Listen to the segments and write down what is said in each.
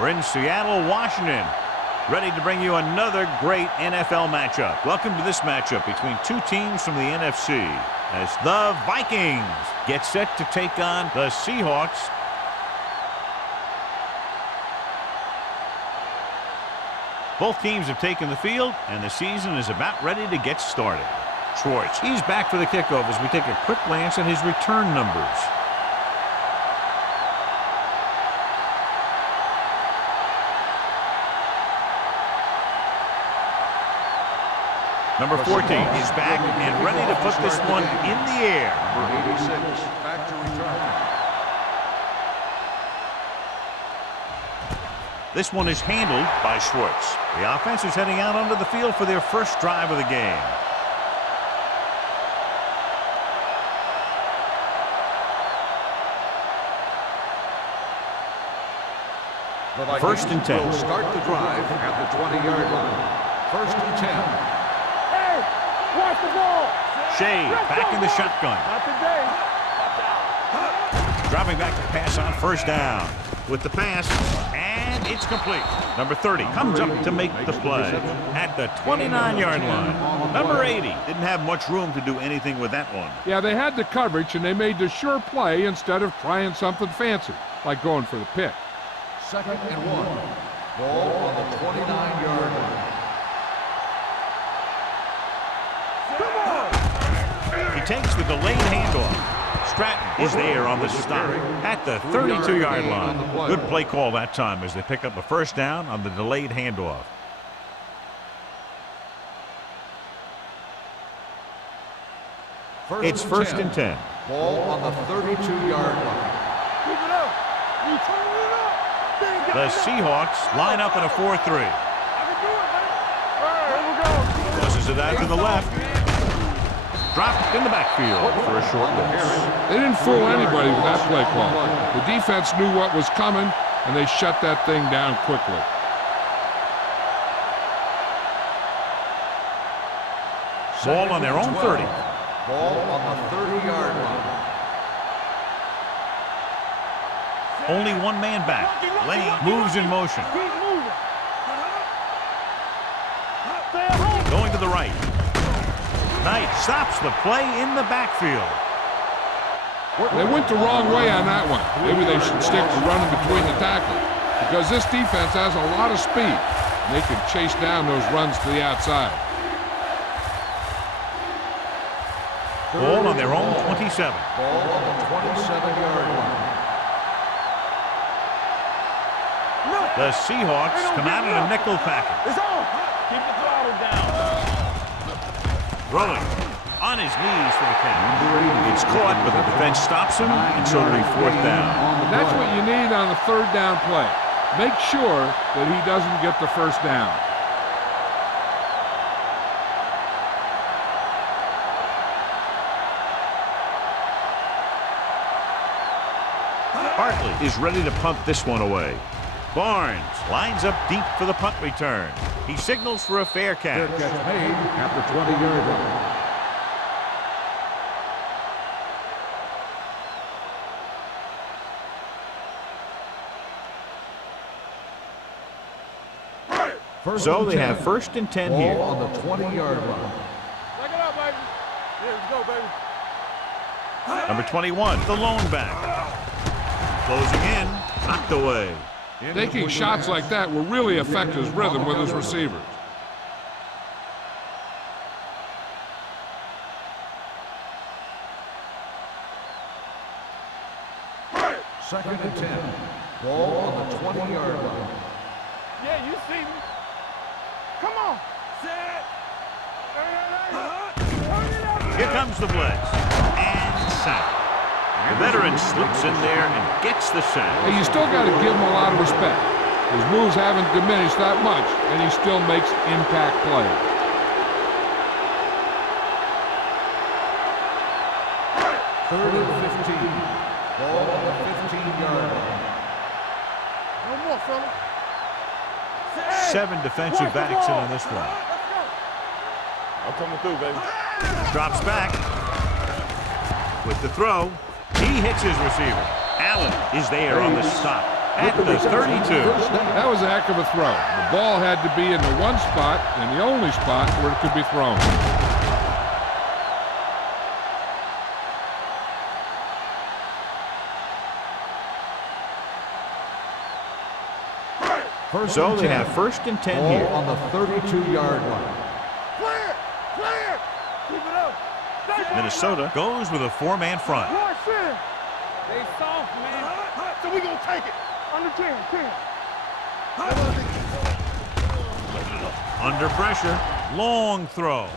We're in Seattle, Washington, ready to bring you another great NFL matchup. Welcome to this matchup between two teams from the NFC as the Vikings get set to take on the Seahawks. Both teams have taken the field, and the season is about ready to get started. Schwartz, he's back for the kickoff as we take a quick glance at his return numbers. Number 14 is back and ready to put this one in the air. Number 86, back to return. This one is handled by Schwartz. The offense is heading out onto the field for their first drive of the game. First and 10. Will start the drive at the 20-yard line. First and 10. Hey, watch the ball. Shea back in the shotgun. Not today. Dropping back to pass on first down. With the pass, and it's complete. Number 30 comes up to make the play at the 29-yard line. Number 80 didn't have much room to do anything with that one. Yeah, they had the coverage, and they made the sure play instead of trying something fancy, like going for the pick. Second and 1. Ball on the 29-yard line. He takes the delayed handoff. Stratton is there on the stop at the 32-yard line. Good play call that time as they pick up a first down on the delayed handoff. It's first and 10. Ball on the 32-yard line. Keep it up. You turn it up. The Seahawks line up in a 4-3. I can do it, man. All right, here we go. Tosses it out to the left. Dropped in the backfield for a short loss. They didn't fool anybody with that play call. The defense knew what was coming, and they shut that thing down quickly. Ball on their own 30. Ball on the 30-yard line. Only one man back. Lane moves in motion. Keep moving. Going to the right. Knight stops the play in the backfield. They went the wrong way on that one. Maybe they should stick to running between the tackles, because this defense has a lot of speed, and they can chase down those runs to the outside. Ball on their own 27. Ball on the 27-yard line. The Seahawks come out in a nickel package. It's on. Keep the throttle down. Throwing on his knees for the count. It's caught, but the defense stops him, and so it'll be fourth down. And that's what you need on the third down play. Make sure that he doesn't get the first down. Hartley is ready to punt this one away. Barnes lines up deep for the punt return. He signals for a fair catch. Fair catch made at the 20-yard line. So they have first and 10 here. Ball on the 20-yard line. Take it up, baby. Here we go, baby. Number 21, the lone back. Closing in, knocked away. Taking shots like that will really affect his rhythm with his receivers. Second and 10. Ball on the 20-yard line. Yeah, you see me. Come on. Set. Here comes the blitz. And sack. The veteran slips in there and gets the sack. Hey, you still got to give him a lot of respect. His moves haven't diminished that much, and he still makes impact plays. Third and 15. Ball on the 15-yard line. No more, fella. 7 defensive backs in on this one. I'm coming through, baby. Drops back. With the throw, he hits his receiver. Allen is there on the stop at the 32. That was a heck of a throw. The ball had to be in the one spot and the only spot where it could be thrown. So they have 1st and 10 here. On the 32-yard line. Clear! Clear! Keep it up. Minnesota goes with a 4-man front. Watch it. They soft, man. So we gonna take it. Under 10, 10. Under pressure. Long throw.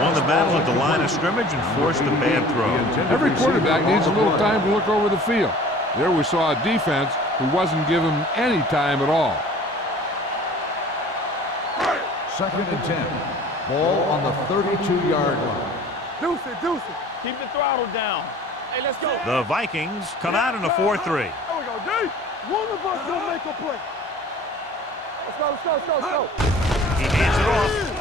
Won the battle at the line of scrimmage and forced a bad throw. Every quarterback needs a little time to look over the field. There we saw a defense who wasn't given any time at all. 2nd and 10. Ball on the 32-yard line. Deuce it, deuce it. Keep the throttle down. Hey, let's go. The Vikings come out in a 4-3. There we go, D. One of us gonna make a play. Let's go, let's go, let's go, let's go. He hands it off.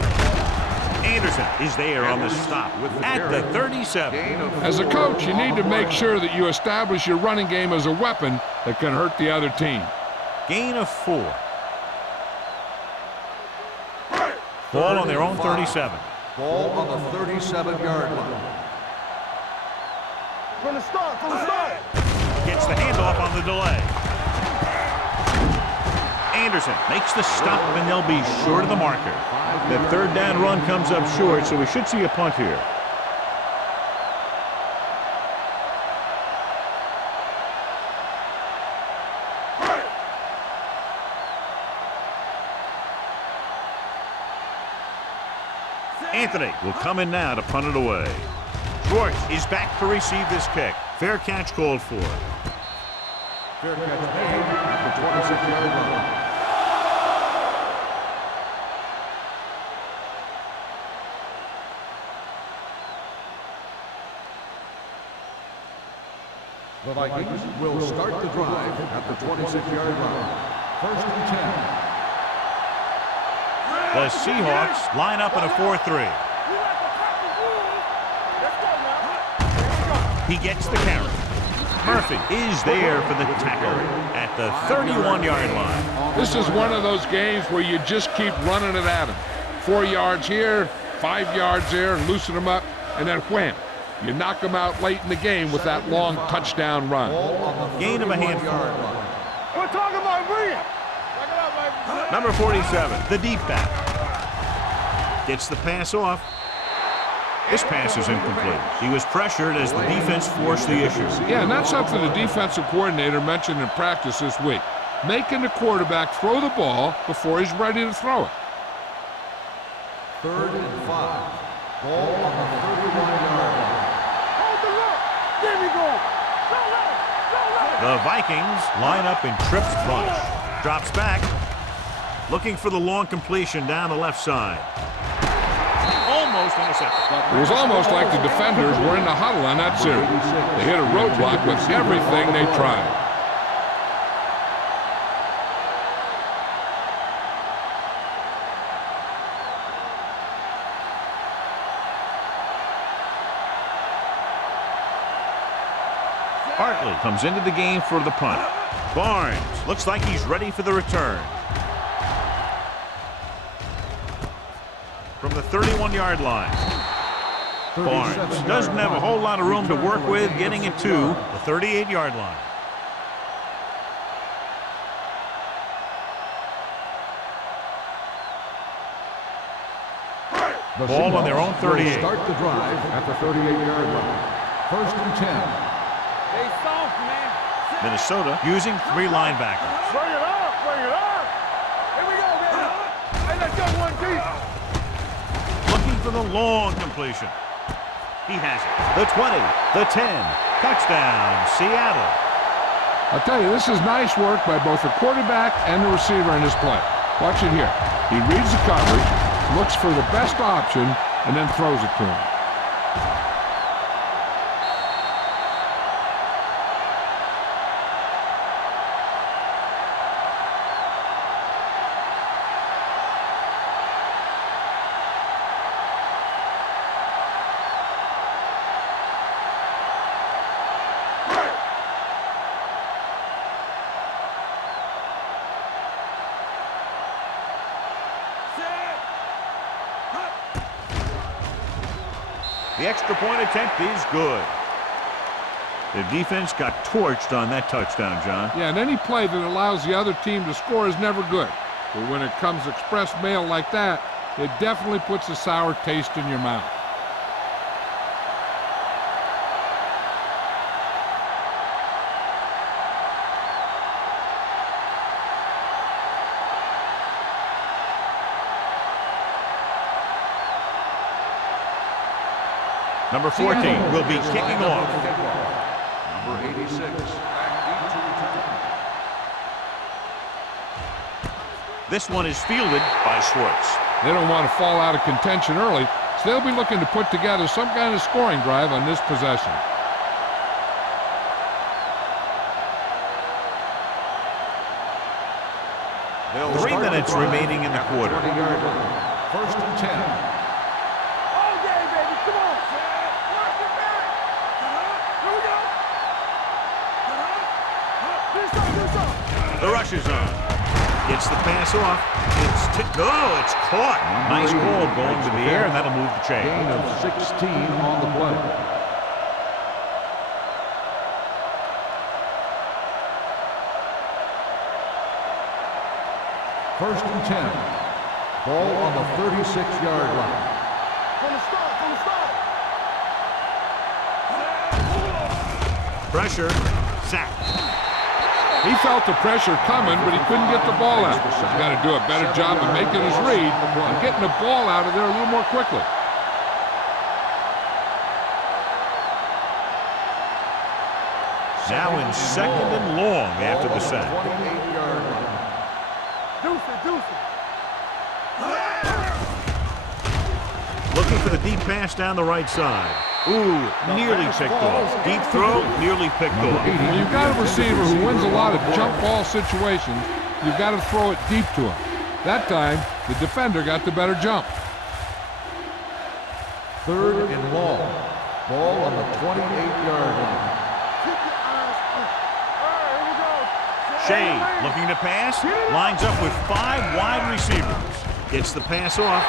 Anderson is there on the stop at the 37. As a coach, you need to make sure that you establish your running game as a weapon that can hurt the other team. Gain of 4. Ball on their own 37. Ball on the 37-yard line. From the start, from the start. Gets the handoff on the delay. Anderson makes the stop, and they'll be short of the marker. The 3rd down run comes up short, so we should see a punt here. Anthony will come in now to punt it away. Schwartz is back to receive this kick. Fair catch called for. Fair catch made at the 26-yard line. The Vikings will start the drive at the 26-yard line. 1st and 10. The Seahawks line up in a 4-3. He gets the carry. Murphy is there for the tackle at the 31-yard line. This is one of those games where you just keep running it at them. 4 yards here, 5 yards there, loosen them up, and then wham. You knock them out late in the game with that long touchdown run. Gain of a handful. We're talking about Bria. Number 47, the deep back. Gets the pass off. This pass is incomplete. He was pressured as the defense forced the issue. Yeah, and that's something the defensive coordinator mentioned in practice this week. Making the quarterback throw the ball before he's ready to throw it. 3rd and 5. Ball on the 31-yard line. Hold the look. There we go. The Vikings line up in trips bunch. Drops back. Looking for the long completion down the left side. Almost intercepted. It was almost like the defenders were in the huddle on that series. They hit a roadblock with everything they tried. Hartley comes into the game for the punt. Barnes looks like he's ready for the return. From the 31-yard line. Barnes doesn't have a whole lot of room to work with getting it to the 38-yard line. Ball on their own 38. Start the drive at the 38-yard line. 1st and 10. They soft, man. Minnesota using 3 linebackers. Bring it up, bring it up. Here we go, man. Hey, let's go one deep. Looking for the long completion. He has it. The 20, the 10. Touchdown, Seattle. I'll tell you, this is nice work by both the quarterback and the receiver in this play. Watch it here. He reads the coverage, looks for the best option, and then throws it to him. The extra point attempt is good. The defense got torched on that touchdown, John. Yeah, and any play that allows the other team to score is never good. But when it comes express mail like that, it definitely puts a sour taste in your mouth. Number 14 will be kicking off. Number 86, back deep to return. This one is fielded by Schwartz. They don't want to fall out of contention early, so they'll be looking to put together some kind of scoring drive on this possession. They'll 3 minutes remaining in the quarter. 20-yard line. First and 10. The rush is on. Gets the pass off. It's caught. Nice ball going to the air, and that'll move the chain. Gain of 16 on the play. First and 10. Ball on the 36-yard line. From the start. Pressure. Sack. He felt the pressure coming, but he couldn't get the ball out. He's got to do a better job of making his read and getting the ball out of there a little more quickly. Now in second and long after the sack. 28-yard line. Looking for the deep pass down the right side. Ooh, nearly picked off. Deep throw, nearly picked off. When you've got a receiver who wins a lot of jump ball situations, you've got to throw it deep to him. That time, the defender got the better jump. Third and long. Ball on the 28-yard line. Shea looking to pass. Lines up with 5 wide receivers. Gets the pass off.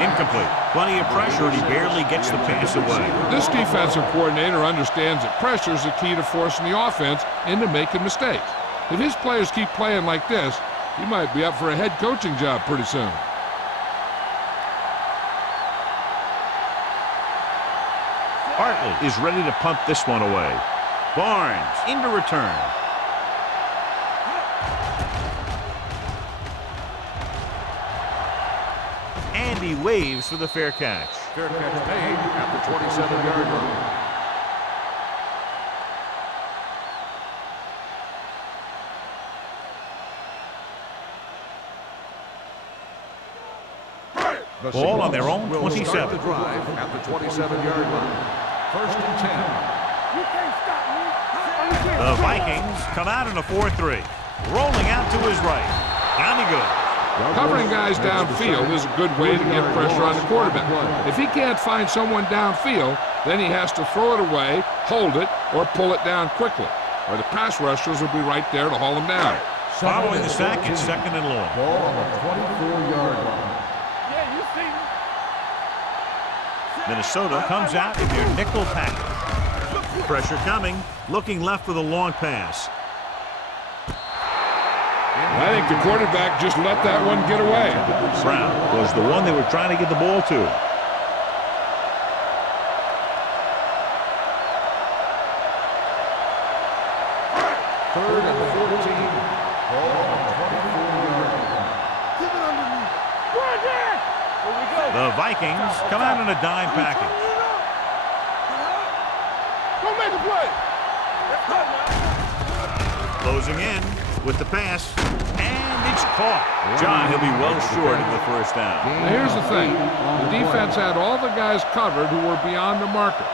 Incomplete. Plenty of pressure, and he barely gets the pass away. This defensive coordinator understands that pressure is the key to forcing the offense into making mistakes. If his players keep playing like this, he might be up for a head coaching job pretty soon. Hartley is ready to punt this one away. Barnes into return. And he waves for the fair catch. Fair catch made at the 27-yard line. Ball on their own will 27. Start the drive at the 27-yard line. First and 10. You can't stop me. The Vikings come out in a 4-3. Rolling out to his right. Down he goes. Covering guys downfield is a good way to get pressure on the quarterback. If he can't find someone downfield, then he has to throw it away, hold it, or pull it down quickly. Or the pass rushers will be right there to haul him down. Following the sack, it's second and long. Ball on the 24-yard line. Yeah, you see me. Minnesota comes out in their nickel package. Pressure coming. Looking left for the long pass. I think the quarterback just let that one get away. Brown was the one they were trying to get the ball to. Third and 14. Ball on the 24-yard line. Keep it underneath. Right there. Here we go. The Vikings come out in a dime package. Go make a play. Closing in with the pass. And it's caught. John, he'll be well short of the first down. Now here's the thing. The defense had all the guys covered who were beyond the marker.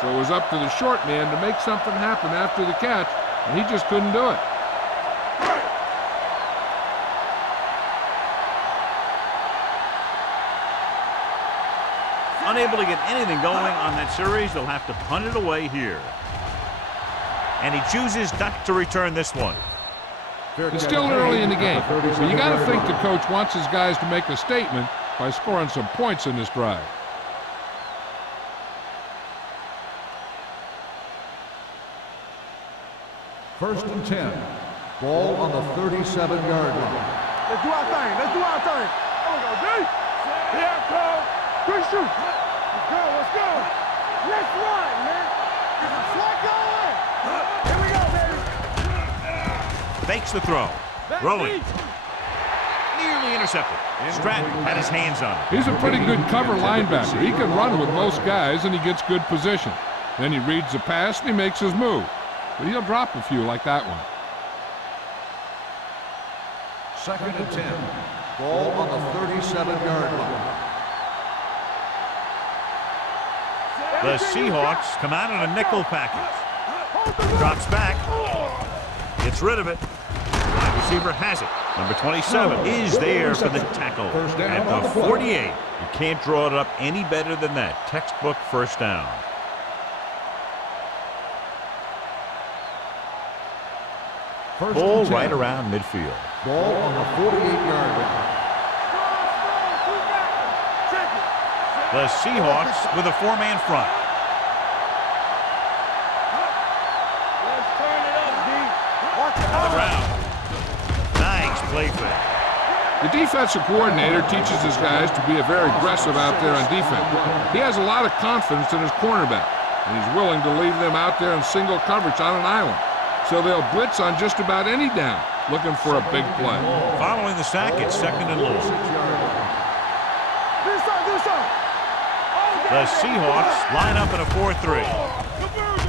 So it was up to the short man to make something happen after the catch, and he just couldn't do it. Unable to get anything going on that series, they'll have to punt it away here. And he chooses not to return this one. It's still early in the game, but you got to think the coach wants his guys to make a statement by scoring some points in this drive. First and 10. Ball on the 37-yard line. Let's do our thing. Let's do our thing. There we go, D. Here it comes. Good shoot. Let's go. Let's go. Let's run, man. Let's go. Here we go, baby. Fakes the throw. Throwing. Nearly intercepted. Stratton had his hands on it. He's a pretty good cover linebacker. He can run with most guys, and he gets good position. Then he reads the pass, and he makes his move. But he'll drop a few like that one. Second and 10. Ball on the 37-yard line. The Seahawks come out in a nickel package. Drops back. Gets rid of it. Wide receiver has it. Number 27 is there for the tackle at the 48. You can't draw it up any better than that. Textbook first down. Ball right around midfield. Ball on the 48-yard line. The Seahawks with a four-man front. Let's turn it up, D. Watch it On the out. ground. Nice play fake. The defensive coordinator teaches his guys to be very aggressive out there on defense. He has a lot of confidence in his cornerback, and he's willing to leave them out there in single coverage on an island. So they'll blitz on just about any down, looking for a big play. Following the sack, it's second and long. The Seahawks line up in a 4-3.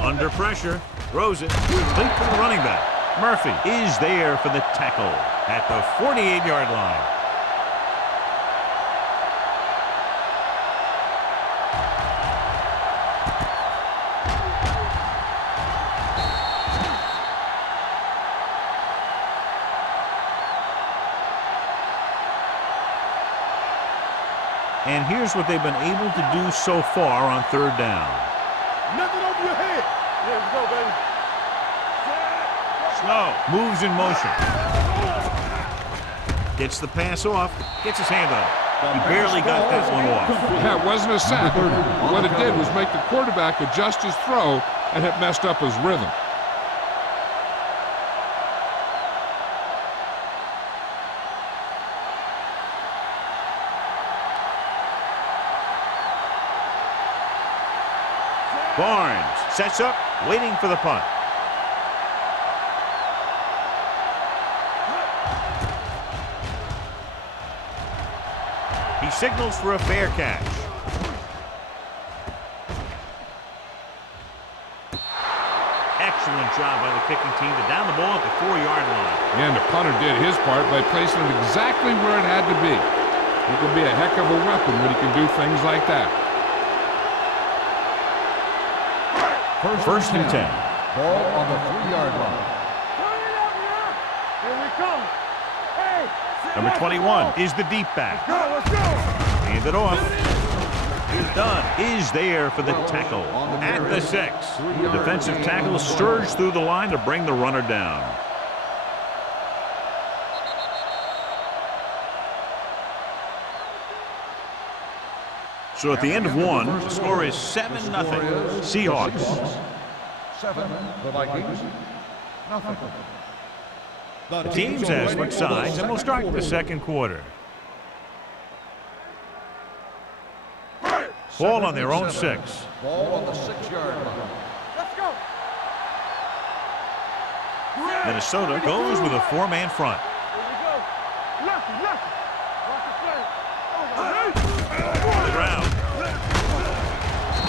Under pressure, throws it, complete to the running back. Murphy is there for the tackle at the 48-yard line. And here's what they've been able to do so far on third down. Nothing over your head. Yeah, let's go, baby. Snow moves in motion. Gets the pass off. Gets his hand on it. He barely got that one off. Yeah, it wasn't a sack. What it did was make the quarterback adjust his throw, and it messed up his rhythm. Barnes sets up, waiting for the punt. He signals for a fair catch. Excellent job by the kicking team to down the ball at the 4-yard line. And the punter did his part by placing it exactly where it had to be. He can be a heck of a weapon when he can do things like that. First and 10. Ball on the 3-yard line. Here we come. Hey. Number 21 is the deep back. Let's go. Hand it off. Dunn is there for the tackle at the 6. The defensive tackle surged through the line to bring the runner down. So at the end of one, the score is 7-0. Seahawks. 7, the Vikings. Nothing. The teams have switched sides, and we'll start the second quarter. Ball on their own 6. Ball on the 6-yard line. Let's go. Minnesota goes with a 4-man front. Here we go. Lefty. Watch the play. On the ground.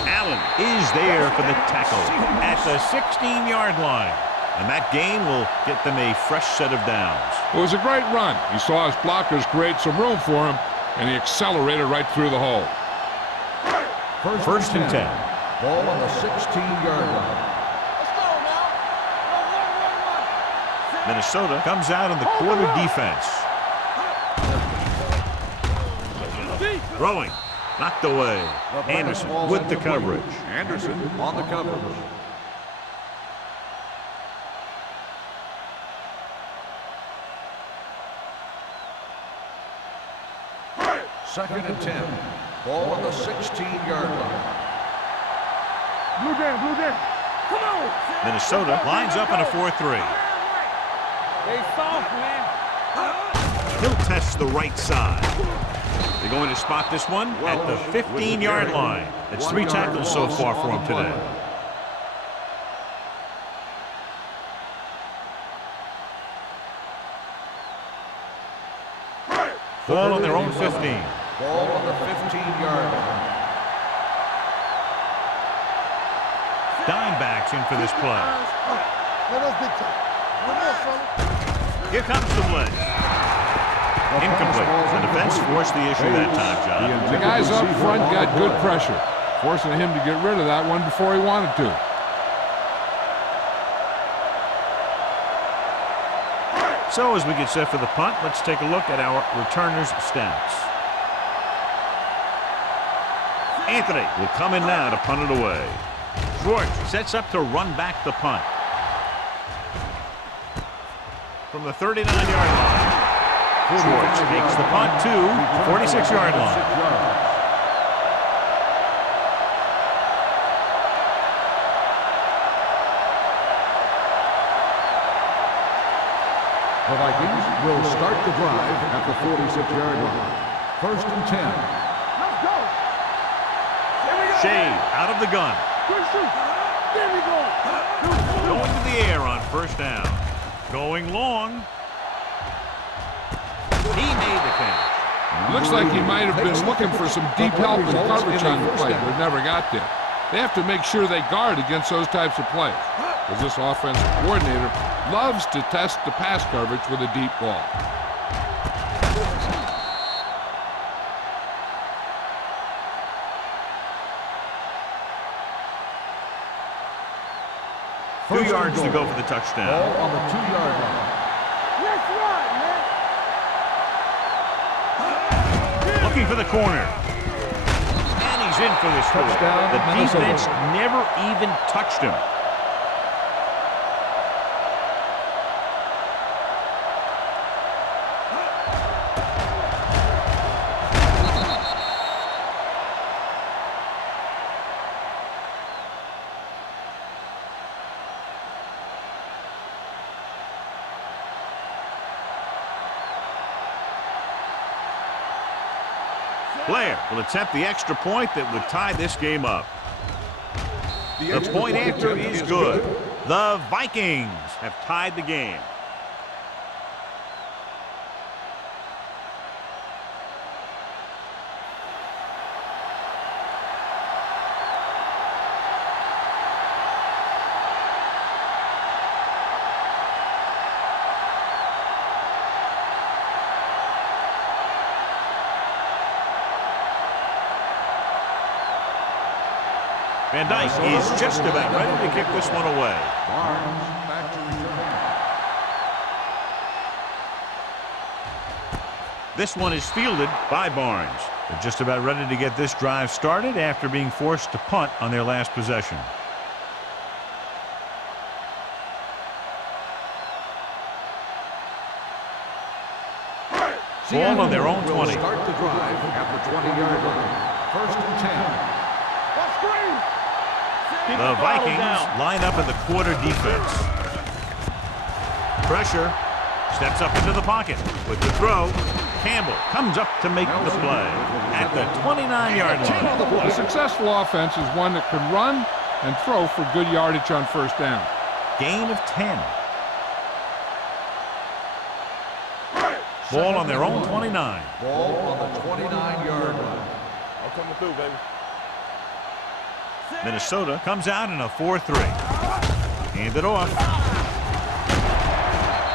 Allen is there for the tackle at the 16-yard line. And that gain will get them a fresh set of downs. It was a great run. He saw his blockers create some room for him, and he accelerated right through the hole. First and 10. Ball on the 16-yard line. Let's go now. Run. Minnesota comes out in the quarter defense. Throwing. Knocked away. Anderson with the coverage. Anderson on the coverage. Second and 10. Ball on the 16-yard line. Blue down. Come on. Minnesota lines up in a 4-3. Stay soft, man. He'll test the right side. They're going to spot this one at the 15-yard line. It's 3 tackles so far for him today. Ball on their own 15. Ball on the 15-yard line. Dimebacks in for this play. Let us big time. One more, son. Here comes the blitz. Incomplete. The defense forced the issue that time, John. The guys up front got good pressure, forcing him to get rid of that one before he wanted to. So as we get set for the punt, let's take a look at our returners' stats. Anthony will come in now to punt it away. Schwartz sets up to run back the punt. From the 39-yard line, Schwartz takes the punt to the 46-yard line. The Vikings will start the drive at the 46-yard line. 1st and 10. Let's go. Here we go. Shade out of the gun. Good shoot. There we go. Going to the air on 1st down. Going long. He made the catch. Looks like he might have been looking for some deep help and coverage on the play, but never got there. They have to make sure they guard against those types of plays, because this offensive coordinator loves to test the pass coverage with a deep ball. Two yards to go for the touchdown. Ball on the 2-yard line. Let's run, man. Looking for the corner. And he's in for this score. Touchdown, The Minnesota. defense never even touched him. Blair will attempt the extra point that would tie this game up. The point after is good. The Vikings have tied the game. Van Dyke is just about ready to kick this one away. Barnes back to return. This one is fielded by Barnes. They're just about ready to get this drive started after being forced to punt on their last possession. Ball on their own 20. Will start the drive at the 20-yard line. 1st and 10. The Vikings line up in the quarter defense. Pressure. Steps up into the pocket. With the throw, Campbell comes up to make the play at the 29-yard line. A successful offense is one that can run and throw for good yardage on 1st down. Gain of 10. Ball on their own 29. Ball on the 29-yard line. I'm coming through, baby. Minnesota comes out in a 4-3. Hand it off.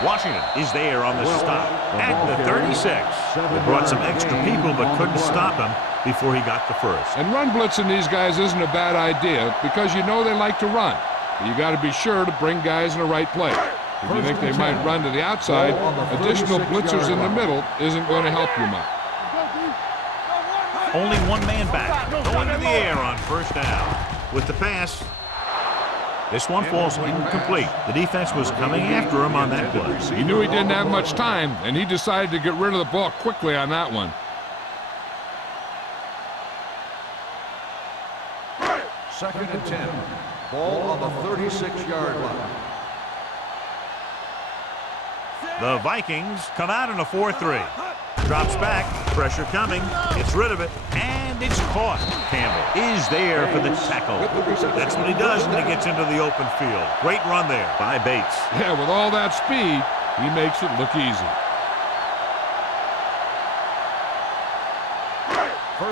Washington is there on the stop at the 36. They brought some extra people but couldn't stop him before he got the first. And run blitzing these guys isn't a bad idea because you know they like to run. But you got to be sure to bring guys in the right place. If you think they might run to the outside, additional blitzers in the middle isn't going to help you much. Only one man back, going to the air on 1st down. With the pass, this one falls incomplete. The defense was coming after him on that play. He knew he didn't have much time, and he decided to get rid of the ball quickly on that one. 2nd and 10. Ball on the 36-yard line. The Vikings come out in a 4-3. Drops back, pressure coming, gets rid of it, and it's caught. Campbell is there for the tackle. That's what he does when he gets into the open field. Great run there by Bates. Yeah, with all that speed, he makes it look easy.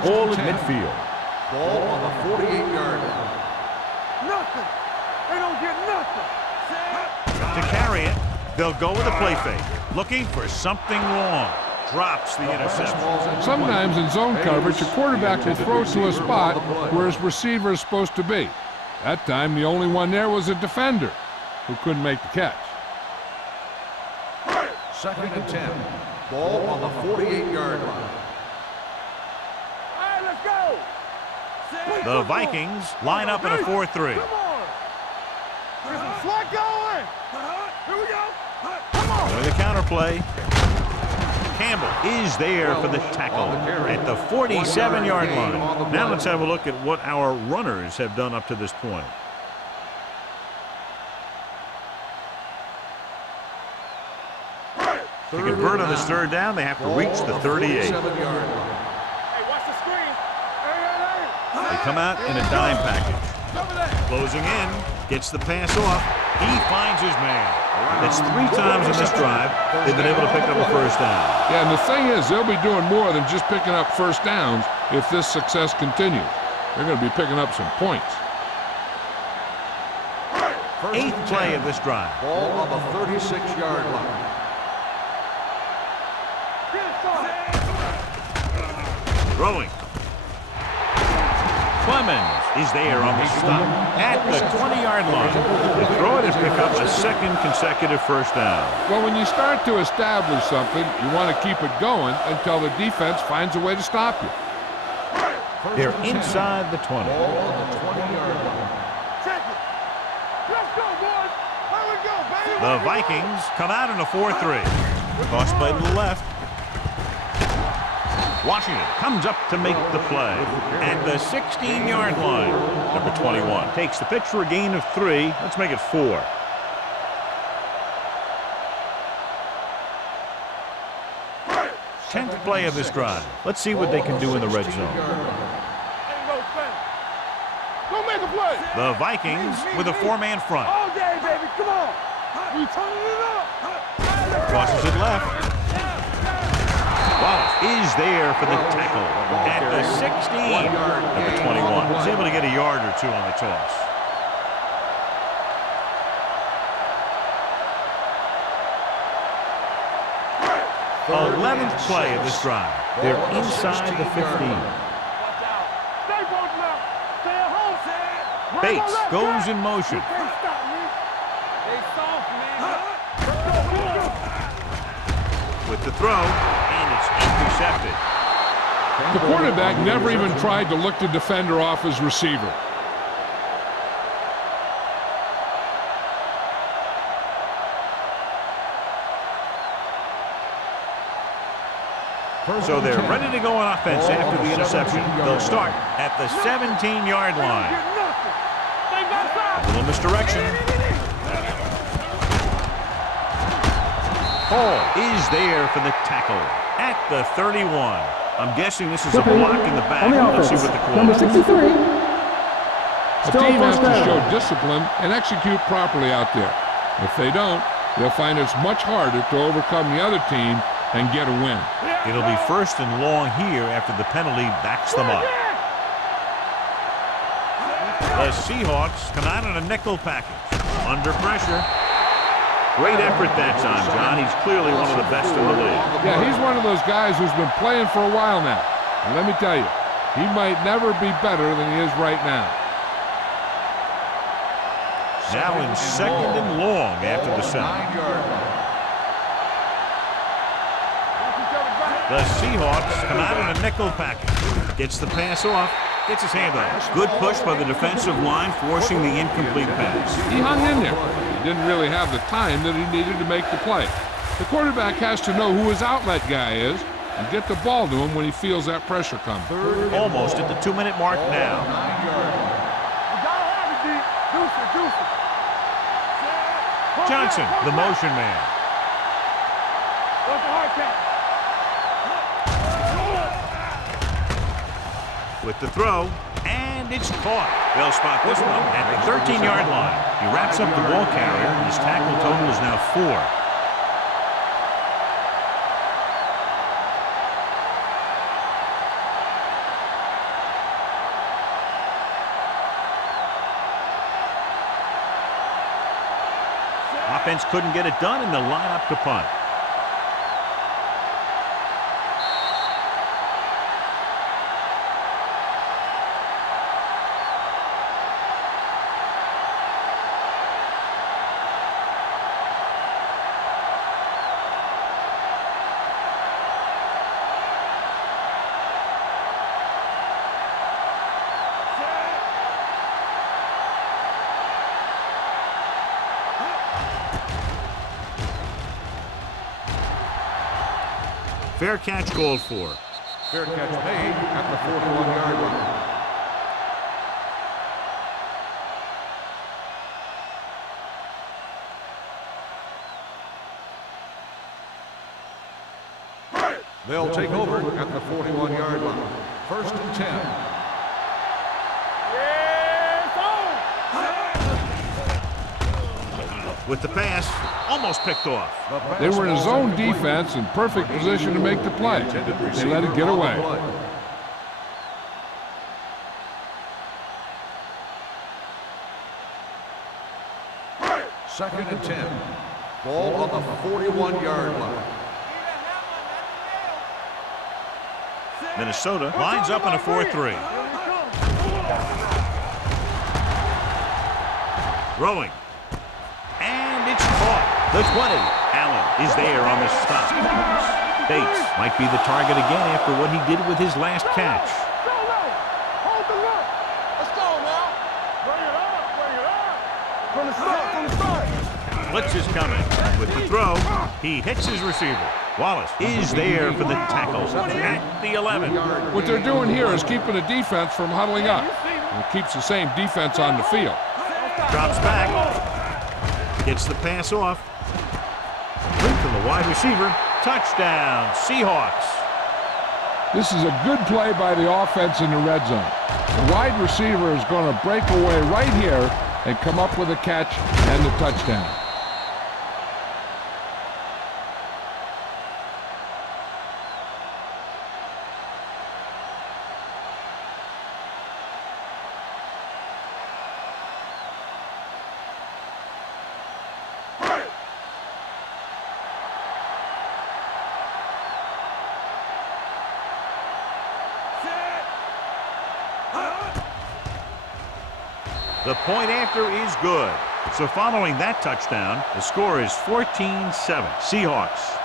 All at midfield. Ball on the 48-yard line. Nothing. They don't get nothing. To carry it, they'll go with a play fake. Looking for something wrong. Drops the interception. Sometimes in zone coverage, a quarterback will throw to a spot where his receiver is supposed to be. That time, the only one there was a defender who couldn't make the catch. 2nd and 10. Ball on the 48-yard line. All right, let's go. The Vikings line up in a 4-3. Come on. Get some slack going. Here we go. Come on. With the counterplay. Campbell is there for the tackle at the 47-yard line. Now let's have a look at what our runners have done up to this point. To convert on this third down, they have to reach the 38. Hey, watch the screen. They come out in a dime package. Closing in, gets the pass off. He finds his man. That's 3 times in this drive they've been able to pick up a first down. Yeah, and the thing is, they'll be doing more than just picking up first downs if this success continues. They're going to be picking up some points. 8th play of this drive. Ball on the 36-yard line. Throwing. Clemens is there on the stop at the 20-yard line. They throw it and pick up a 2nd consecutive first down. Well, when you start to establish something, you want to keep it going until the defense finds a way to stop you. They're inside the 20. Ball on the 20-yard line. Check it. Let's go, boys. Here we go, baby. The Vikings come out in a 4-3. Toss play to the left. Washington comes up to make the play at the 16-yard line. Number 21 takes the pitch for a gain of 3. Let's make it 4. Tenth play of this drive. Let's see what they can do in the red zone. Go make a play. The Vikings with a 4-man front. All day, baby. Come on. We turning it up. Crosses it left. Wallace is there for the tackle at the 16. Number 21 was able to get a yard or 2 on the toss. The 11th play of this drive. They're inside the 15. Stay both now. Stay at home. Bates goes in motion. Can't stop me. They soft, man. With the throw, and it's intercepted. The quarterback never even tried to look the defender off his receiver. So they're ready to go on offense after the interception. They'll start at the 17-yard line. A little misdirection. Hall is there for the tackle at the 31. I'm guessing this is a block in the back. Let's see what the call Number is. 63. A team has to show discipline and execute properly out there. If they don't, they'll find it's much harder to overcome the other team and get a win. It'll be 1st and long here after the penalty backs them up. The Seahawks come out in a nickel package. Under pressure. Great effort that time, John. He's clearly one of the best in the league. Yeah, he's one of those guys who's been playing for a while now. And let me tell you, he might never be better than he is right now. Now in 2nd and long after the sack. The Seahawks come out in a nickel package. Gets the pass off. Gets his hand on it. Good push by the defensive line, forcing the incomplete pass. He hung in there. He didn't really have the time that he needed to make the play. The quarterback has to know who his outlet guy is and get the ball to him when he feels that pressure coming. Almost at the 2-minute mark now. You gotta have it, D. Do Johnson, the motion man. What's the hard catch? With the throw, and it's caught. They'll spot this one at the 13-yard line. He wraps up the ball carrier, and his tackle total is now 4. Offense couldn't get it done, and they'll line up to punt. Fair catch called for. Fair catch made at the 41-yard line. They'll take over at the 41-yard line. 1st and 10. With the pass, almost picked off. They were in zone defense in perfect position to make the play. They let it get away. 2nd and 10. Ball on the 41-yard line. Minnesota lines up in a 4-3. Throwing. And it's caught. The 20. Allen is there on the stop. Bates might be the target again after what he did with his last catch. Hold the look. Let's go now. Bring it up. Bring it up. From the start. From the start. Blitz is coming. With the throw, he hits his receiver. Wallace is there for the tackle at the 11. What they're doing here is keeping the defense from huddling up. And it keeps the same defense on the field. Drops back. Gets the pass off. To the wide receiver. Touchdown, Seahawks. This is a good play by the offense in the red zone. The wide receiver is going to break away right here and come up with a catch and the touchdown. The point after is good. So following that touchdown, the score is 14-7. Seahawks.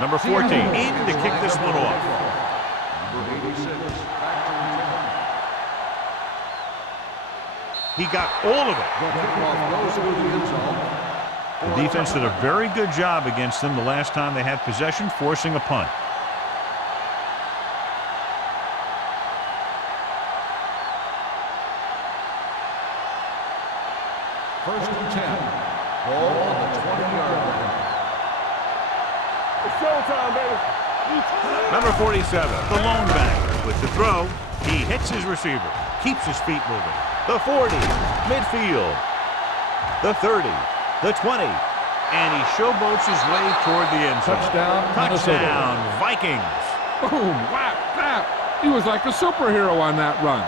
Number 14 in to kick this one off. Number 86. He got all of it. The kickoff goes through the end zone. The defense did a very good job against them the last time they had possession, forcing a punt. First and 10. Ball on the 20-yard line. It's showtime, baby. Number 47, the lone back. With the throw, he hits his receiver, keeps his feet moving. The 40, midfield. The 30, the 20, and he showboats his way toward the end zone. Touchdown, Vikings. Boom, whap, whap. He was like a superhero on that run.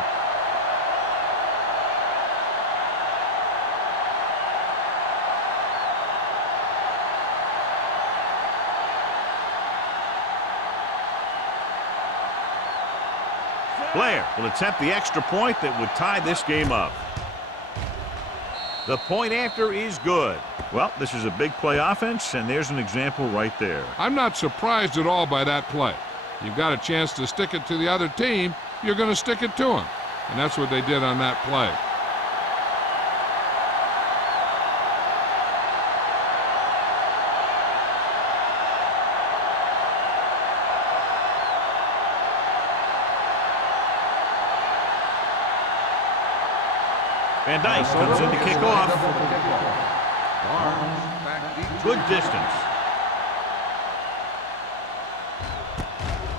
Blair will attempt the extra point that would tie this game up. The point after is good. Well, this is a big play offense, and there's an example right there. I'm not surprised at all by that play. you've got a chance to stick it to the other team, you're going to stick it to them. And that's what they did on that play. Van Dyke comes in to kick off. Good distance.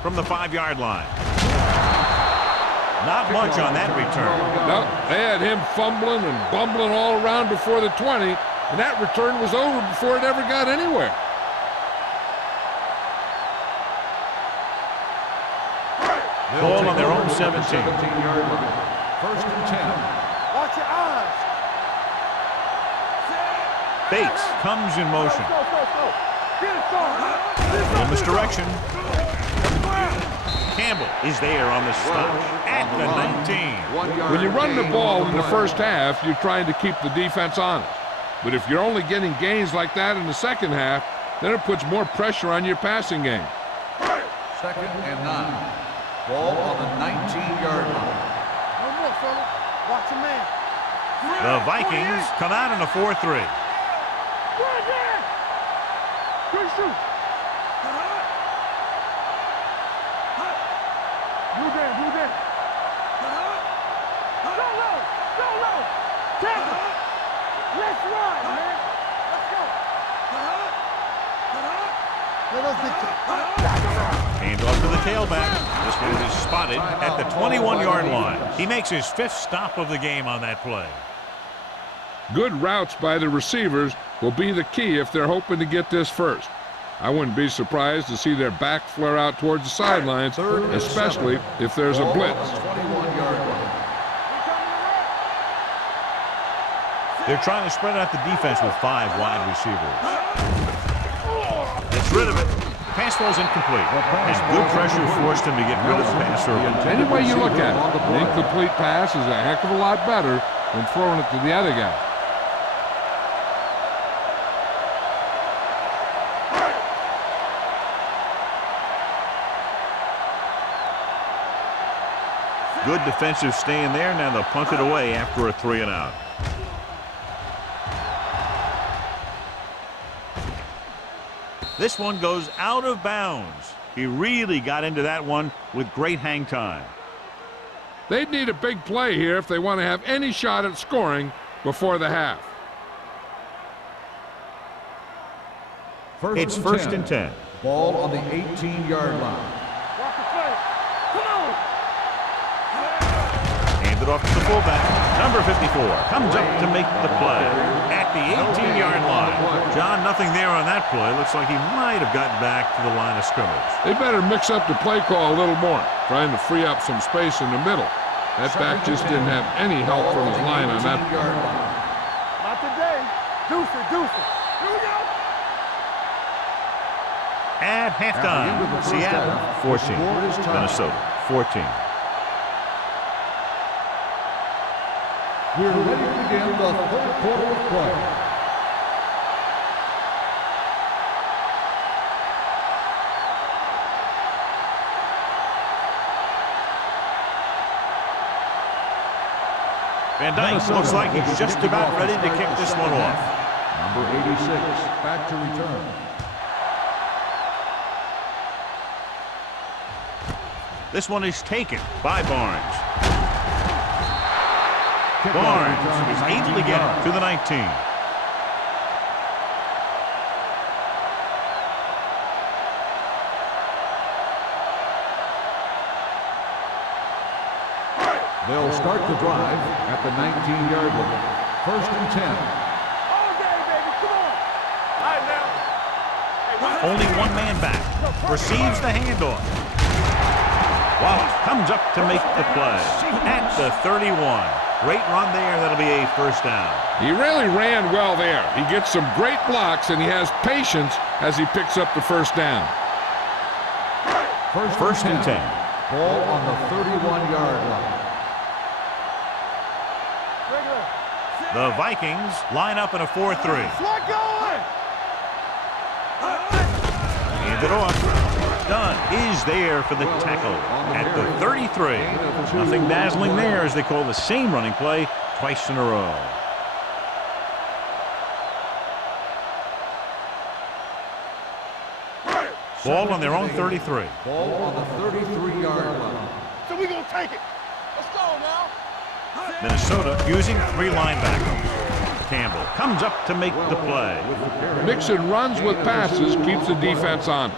From the 5-yard line. Not much on that return. No, they had him fumbling and bumbling all around before the 20, and that return was over before it ever got anywhere. Ball on their own 17. 17-yard line. First and 10. Watch your eyes. Bates comes in motion. Go. Get it, Little misdirection. Campbell is there on the stop at the 19. When you run the ball in the first half, you're trying to keep the defense honest. But if you're only getting gains like that in the second half, then it puts more pressure on your passing game. Second and 9. Ball on the 19-yard line. No more, fella. Watch your man. The Vikings come out in a 4-3. Good shoot. Blue down. Go low. Tackle. Let's run, man. Let's go. Let us get Hand off to the tailback. This one is spotted at the 21-yard line. He makes his 5th stop of the game on that play. Good routes by the receivers will be the key if they're hoping to get this first. I wouldn't be surprised to see their back flare out towards the sidelines, especially if there's a blitz. 21-yard line. They're trying to spread out the defense with 5 wide receivers. Gets rid of it. The pass ball's incomplete. As good pressure forced him to get rid of the passer. Any way you look at it, an incomplete pass is a heck of a lot better than throwing it to the other guy. Good defensive stand there. Now they'll punt it away after a 3-and-out. This one goes out of bounds. He really got into that one with great hang time. They'd need a big play here if they want to have any shot at scoring before the half. It's first and 10. Ball on the 18-yard line. Walk the play. Come on. Handed off to the fullback. Number 54 comes up to make the play at the 18-yard line. John, nothing there on that play. Looks like he might have gotten back to the line of scrimmage. They better mix up the play call a little more, trying to free up some space in the middle. That back just didn't have any help from his line on that. Not today. Deuce it. Here we go. At halftime, Seattle 14, Minnesota 14. We're ready to begin the third quarter of play. Van Dyke looks like he's just about ready to kick this one off. Number 86, back to return. This one is taken by Barnes. Barnes is able to get it to the 19. They'll start the drive at the 19-yard line. First and 10. All day, baby. Come on. All right, now. Only one man back. Receives the handoff. Wallace comes up to make the play at the 31. Great run there. That'll be a first down. He really ran well there. He gets some great blocks, and he has patience as he picks up the first down. First and 10. Ball on the 31-yard line. The Vikings line up in a 4-3. Slot going. Hand it off. done. Is there for the tackle at the 33. Nothing dazzling there as they call the same running play twice in a row. Ball on their own 33. Ball on the 33-yard line. So we gonna take it. Let's go now. Minnesota using 3 linebackers. Campbell comes up to make the play. Mixing runs with passes keeps the defense honest.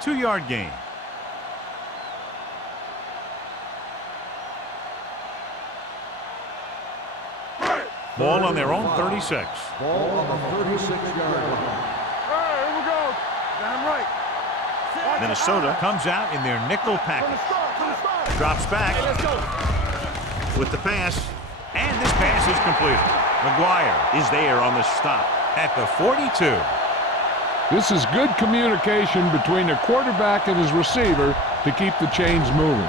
2-yard gain. Ball on their own 36. Ball on the 36-yard line. All right, here we go. Damn right. Minnesota comes out in their nickel package. Drops back with the pass, and this pass is completed. McGuire is there on the stop at the 42. This is good communication between the quarterback and his receiver to keep the chains moving.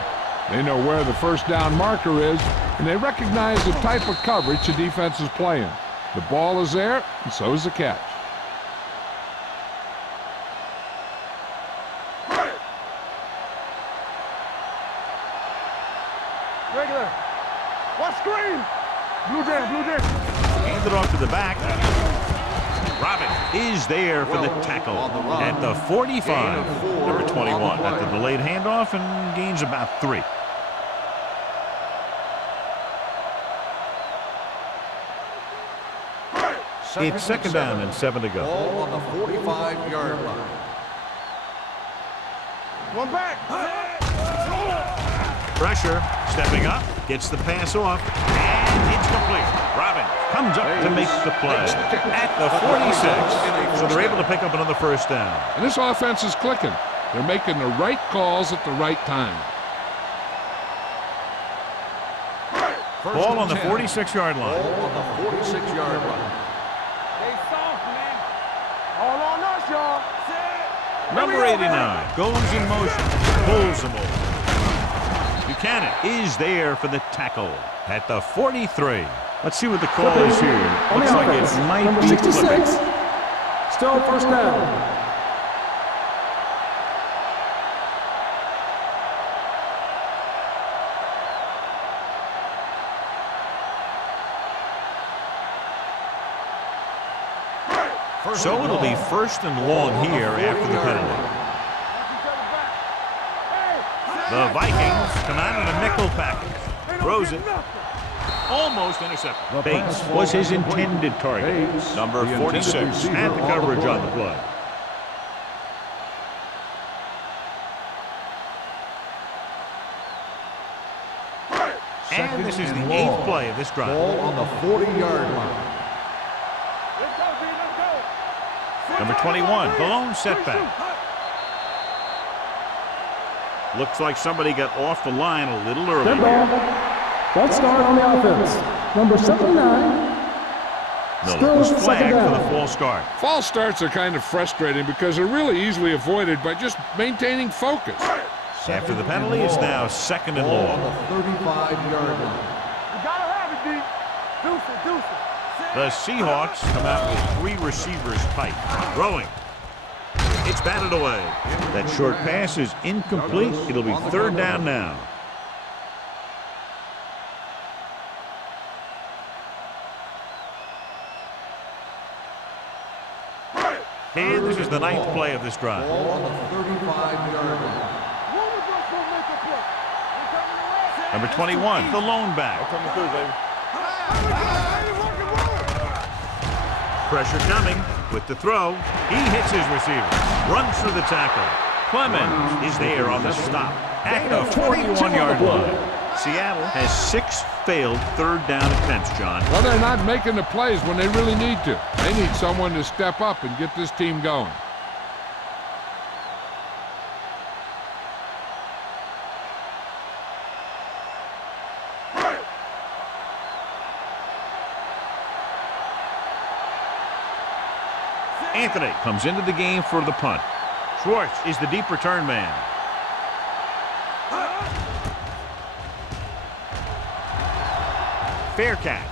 They know where the first down marker is, and they recognize the type of coverage the defense is playing. The ball is there, and so is the catch. Regular. What screen? Blue jam. Hand it off to the back. Robin is there for the tackle at the 45. Number 21 at the delayed handoff and gains about 3. It's second down and 7 to go. Ball on the 45-yard line. One back. Pressure, stepping up, gets the pass off, and it's complete. Robin comes up to make the play at the 46. So they're able to pick up another first down. And this offense is clicking. They're making the right calls at the right time. Ball on the 46-yard line. Ball on the 46-yard line. Stay soft, man. All on us, y'all. Number 89 goes in motion, pulls them over. Buchanan is there for the tackle at the 43. Let's see what the call is here. Looks like it might Number be 66. flipping. Still first down. So it'll be first and long here after the penalty. The Vikings come out in a nickel package. Throws it. Almost intercepted. Bates was his intended target. Number 46 had the coverage on the play. And this is the 8th play of this drive. Ball on the 40-yard line. Number 21, the lone setback. Looks like somebody got off the line a little early. Dead ball. False start on the offense. Number 79. Miller was flagged for the false start. False starts are kind of frustrating because they're really easily avoided by just maintaining focus. After the penalty, it's now second and Ball on long. the 35-yard line. You gotta have it, D. Deuce it. The Seahawks come out with 3 receivers tight. Throwing. It's batted away. That short pass is incomplete. It'll be third down now. And this is the 9th play of this drive. Ball on the 35-yard line. Number 21, the lone back. Pressure coming with the throw. He hits his receiver. Runs through the tackle. Clemens is there on the stop at the 41-yard line. Seattle has 6 failed third down attempts, John. Well, they're not making the plays when they really need to. They need someone to step up and get this team going. Anthony comes into the game for the punt. Schwartz is the deep return man. Fair catch.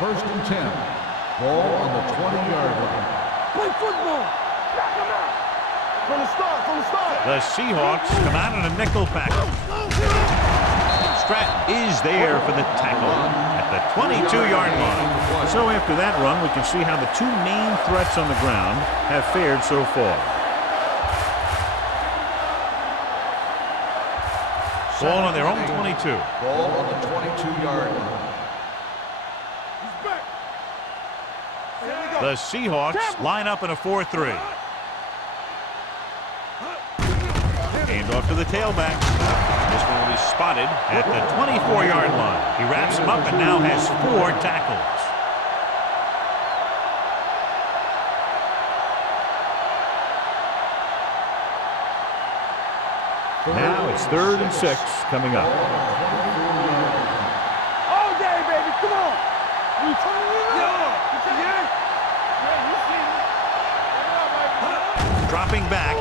First and 10. Ball on the 20-yard line. Play football. Knock him out. From the start, from the start. The Seahawks come out in a nickel package. Stratton is there for the tackle at the 22-yard line. So after that run, we can see how the two main threats on the ground have fared so far. Ball on their own 22. Ball on the 22-yard line. The Seahawks line up in a 4-3. Hand off to the tailback. This one will be spotted at the 24-yard line. He wraps him up and now has 4 tackles. Now it's 3rd and 6 coming up. All day, baby. Come on. You turning it up. Dropping back.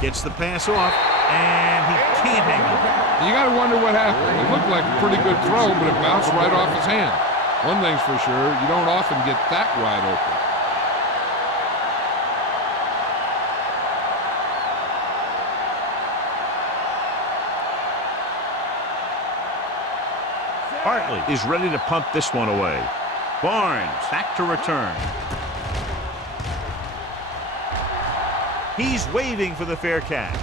Gets the pass off, and he can't hang on. You got to wonder what happened. It looked like a pretty good throw, but it bounced right off his hand. One thing's for sure, you don't often get that wide open. Hartley is ready to punt this one away. Barnes back to return. He's waving for the fair catch.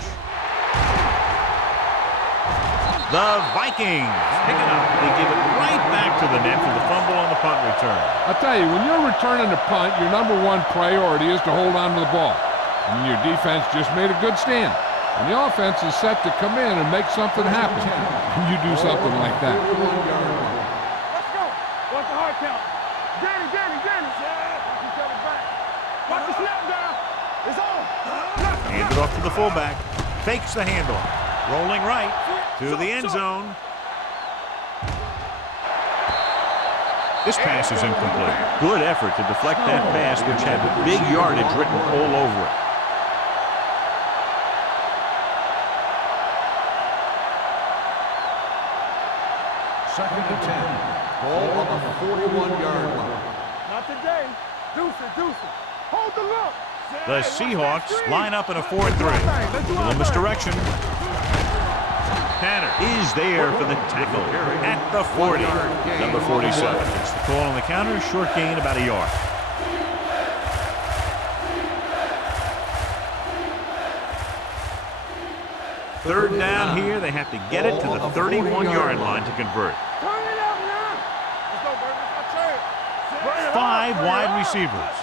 The Vikings pick it up. They give it right back to the net for the fumble on the punt return. I'll tell you, when you're returning a punt, your number one priority is to hold on to the ball. And your defense just made a good stand. And the offense is set to come in and make something happen. And you do something like that. Let's go. Watch the hard count. Danny. Watch each other back. Watch the snap down. It's on. Hand it off to the fullback. Fakes the handoff. Rolling right to the end zone. This pass is incomplete. Good effort to deflect that pass, which had big yardage written all over it. Second and 10. Ball on the 41-yard line. Not today. Deuce it. Hold the look. The Seahawks line up in a 4-3. Little misdirection. Tanner is there for the tackle at the 40. Number 47. It's the call on the counter. Short gain, about a yard. Third down here. They have to get it to the 31-yard line to convert. Turn it up now. Let's go, baby. 5 wide receivers.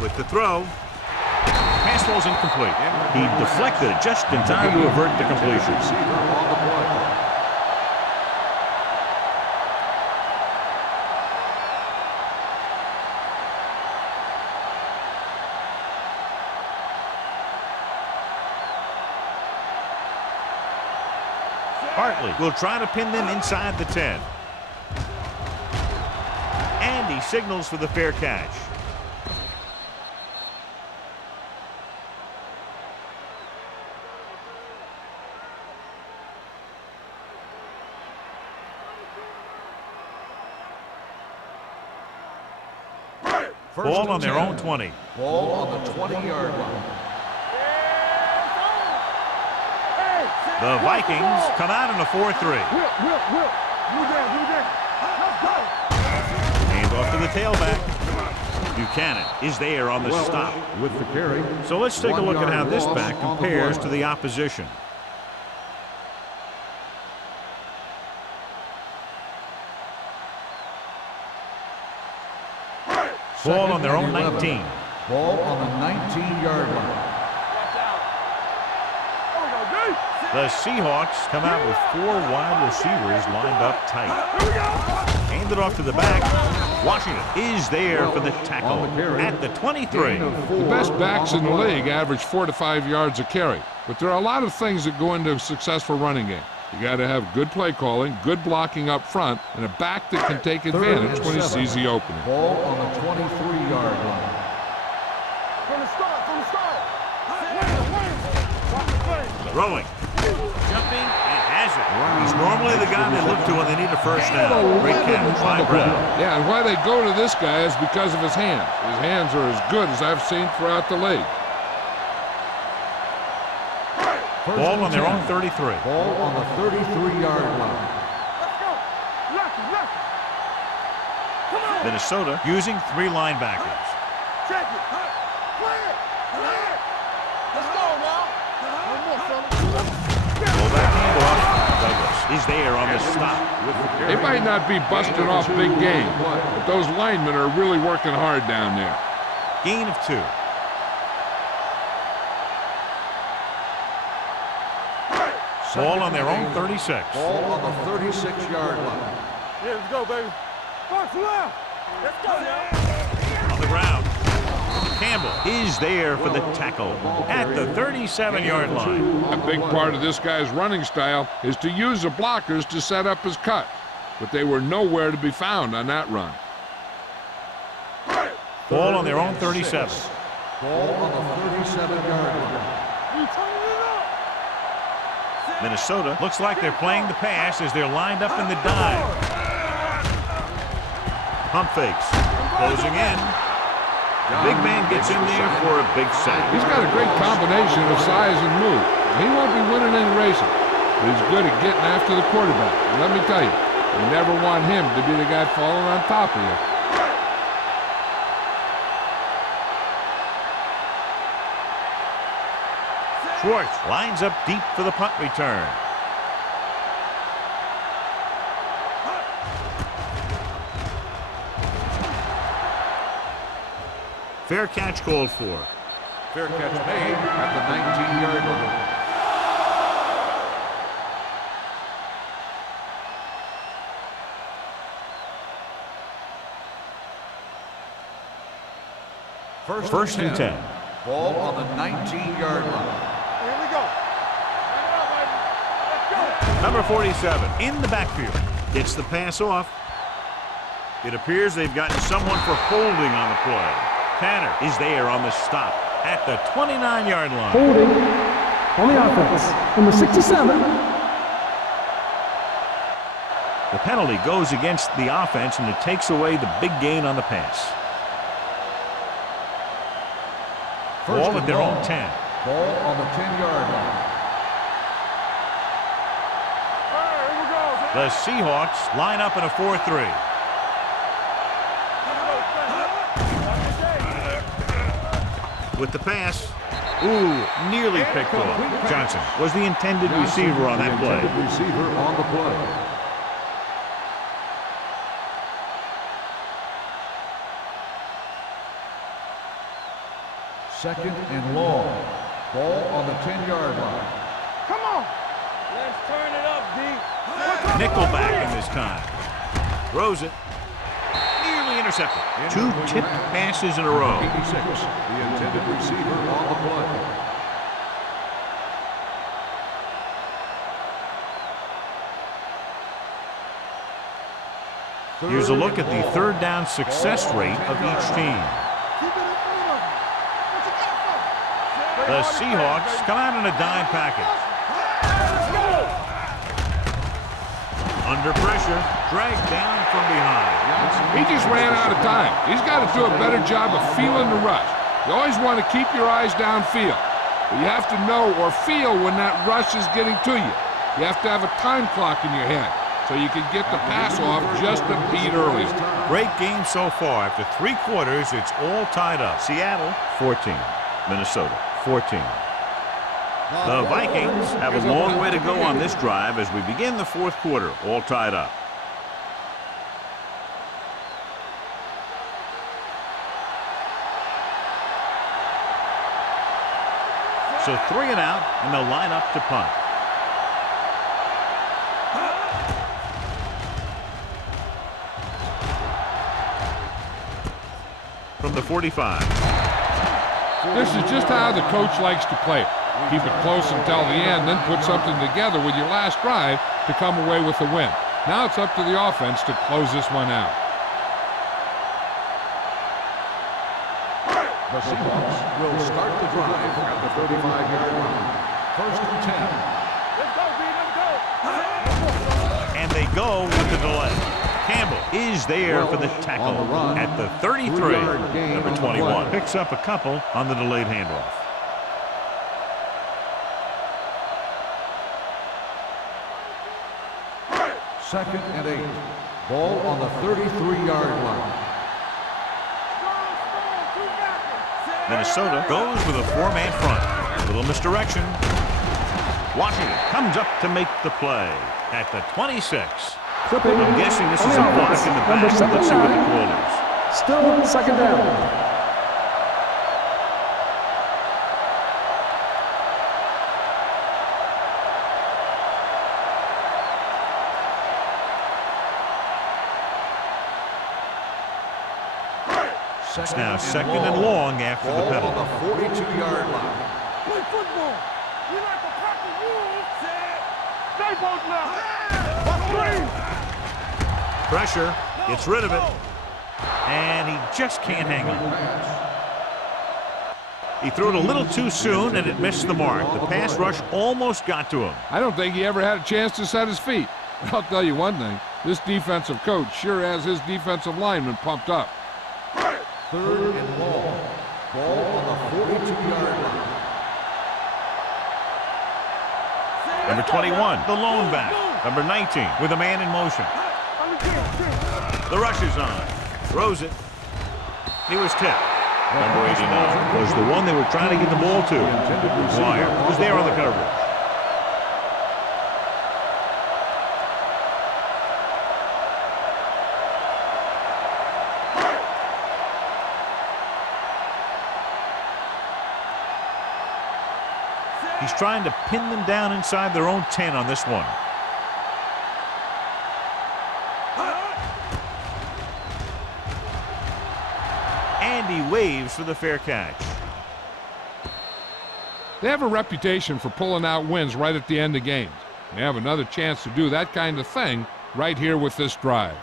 With the throw. Pass ball's incomplete. He deflected it just in time to avert the completion. Hartley will try to pin them inside the 10. And he signals for the fair catch. Ball on their own 20. Ball on the 20-yard line. The Vikings come out in a 4-3. Will. Blue down. Let's go. Hand off to the tailback. Buchanan is there on the stop. With the carry. So let's take a look at how this back compares to the opposition. Ball on their own 19. Ball on the 19-yard line. The Seahawks come out with 4 wide receivers lined up tight. Hand it off to the back. Washington is there for the tackle at the 23. The best backs in the league average 4 to 5 yards a carry. But there are a lot of things that go into a successful running game. You got to have good play calling, good blocking up front, and a back that can take advantage when he sees the opening. Ball on the 23-yard line. From the start. Throwing. Jumping and has has it. He's normally the guy they look to when they need a first down. Great catch by Brown. Yeah, and why they go to this guy is because of his hands. His hands are as good as I've seen throughout the league. Ball on their own 33. Ball on the 33-yard line. Let's go. Lucky, lucky. Come on. Minnesota using 3 linebackers. Check it. Clear. Clear. Let's go now. One more, fella. Well, that handoff. Douglas is there on the stop. They might not be busting off big game, but those linemen are really working hard down there. Gain of 2. Ball on their own 36. Ball on the 36-yard line. Yeah, let's go, baby. Box left. Let's go now. On the ground. Campbell is there for the tackle at the 37-yard line. A big part of this guy's running style is to use the blockers to set up his cut, but they were nowhere to be found on that run. Ball on their own 37. Ball on the 37-yard line. You turning it up. Minnesota looks like they're playing the pass as they're lined up in the dive. Pump fakes. Closing in. The big man gets in there for a big sack. He's got a great combination of size and move. He won't be winning any races, but he's good at getting after the quarterback. And let me tell you, you never want him to be the guy falling on top of you. Schwartz lines up deep for the punt return. Fair catch called for. Fair catch made at the 19-yard line. First and 10. Ball on the 19-yard line. Here we go. Let's go. Number 47 in the backfield. Gets the pass off. It appears they've gotten someone for holding on the play. Tanner is there on the stop at the 29-yard line. Holding on the offense. Number 67. The penalty goes against the offense, and it takes away the big gain on the pass. Ball at their own 10. Ball on the 10-yard line. All right, here we go. The Seahawks line up in a 4-3. With the pass. Ooh, nearly picked off. Johnson was the intended receiver on that play. Receiver on the play. Second and long. Ball on the 10-yard line. Come on. Let's turn it up, D. Nickelback in this time. Throws it. Nearly intercepted. 2 tipped passes in a row. 86, the intended receiver on the play. Here's a look at the third down success rate of each team. Keep it in front of you. What you got for? The Seahawks come out in a dime package. Under pressure, dragged down from behind. He just ran out of time. He's got to do a better job of feeling the rush. You always want to keep your eyes downfield, but you have to know or feel when that rush is getting to you. You have to have a time clock in your head so you can get the pass off just a beat earlier. Great game so far. After 3 quarters, it's all tied up. Seattle, 14. Minnesota, 14. The Vikings have a long way to go on this drive as we begin the 4th quarter, all tied up. So 3 and out, and they'll line up to punt. From the 45. This is just how the coach likes to play it. Keep it close until the end, then put something together with your last drive to come away with the win. Now it's up to the offense to close this one out. The Seahawks will start the drive at the 35-yard line. First and 10. Let's go, B. Let's go. go with the delay. Campbell is there for the tackle at the 33. Number 21 picks up a couple on the delayed handoff. Second and 8. Ball on the 33-yard line. Minnesota goes with a 4-man front. Little misdirection. Washington comes up to make the play at the 26. Clipping. I'm guessing this is a On the block offense, in the number back. Let's see what the 79. call is. Still second down. It's now second and long after the Ball penalty. on the 42-yard line. Play football. We like the proper rules. Stay both now. Watch three. Pressure. Gets rid of it. And he just can't hang on. He threw it a little too soon, and it missed the mark. The pass rush almost got to him. I don't think he ever had a chance to set his feet. But I'll tell you one thing. This defensive coach sure has his defensive lineman pumped up. Third and long. Ball on the 42-yard line. Number 21, the lone back. Number 19, with a man in motion. The rush is on. Throws it. He was tipped. Number 89 was the one they were trying to get the ball to. Wire was there on the coverage. He's trying to pin them down inside their own 10 on this one. And he waves for the fair catch. They have a reputation for pulling out wins right at the end of games. They have another chance to do that kind of thing right here with this drive.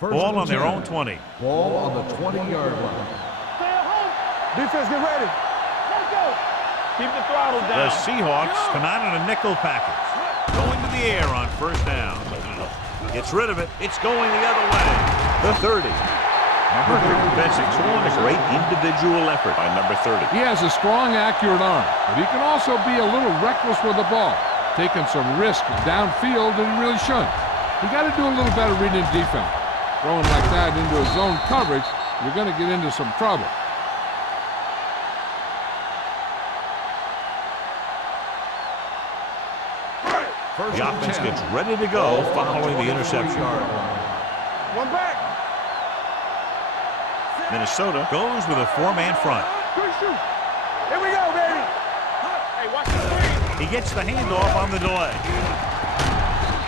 Ball on their own 20. Ball on the 20-yard line. Stay at home. Defense, get ready. Let's go. Keep the throttle down. The Seahawks come out in a nickel package. Going to the air on first down. Gets rid of it. It's going the other way. The 30. Perfect defensive. Showing a great individual effort by number 30. He has a strong, accurate arm, but he can also be a little reckless with the ball, taking some risk downfield that he really shouldn't. You got to do a little better reading defense. Throwing like that into a zone coverage, you're going to get into some trouble. The offense gets ready to go following the interception. One back. Minnesota goes with a 4-man front. Good shoot. Here we go, baby. Hey, watch the screen. He gets the handoff on the delay.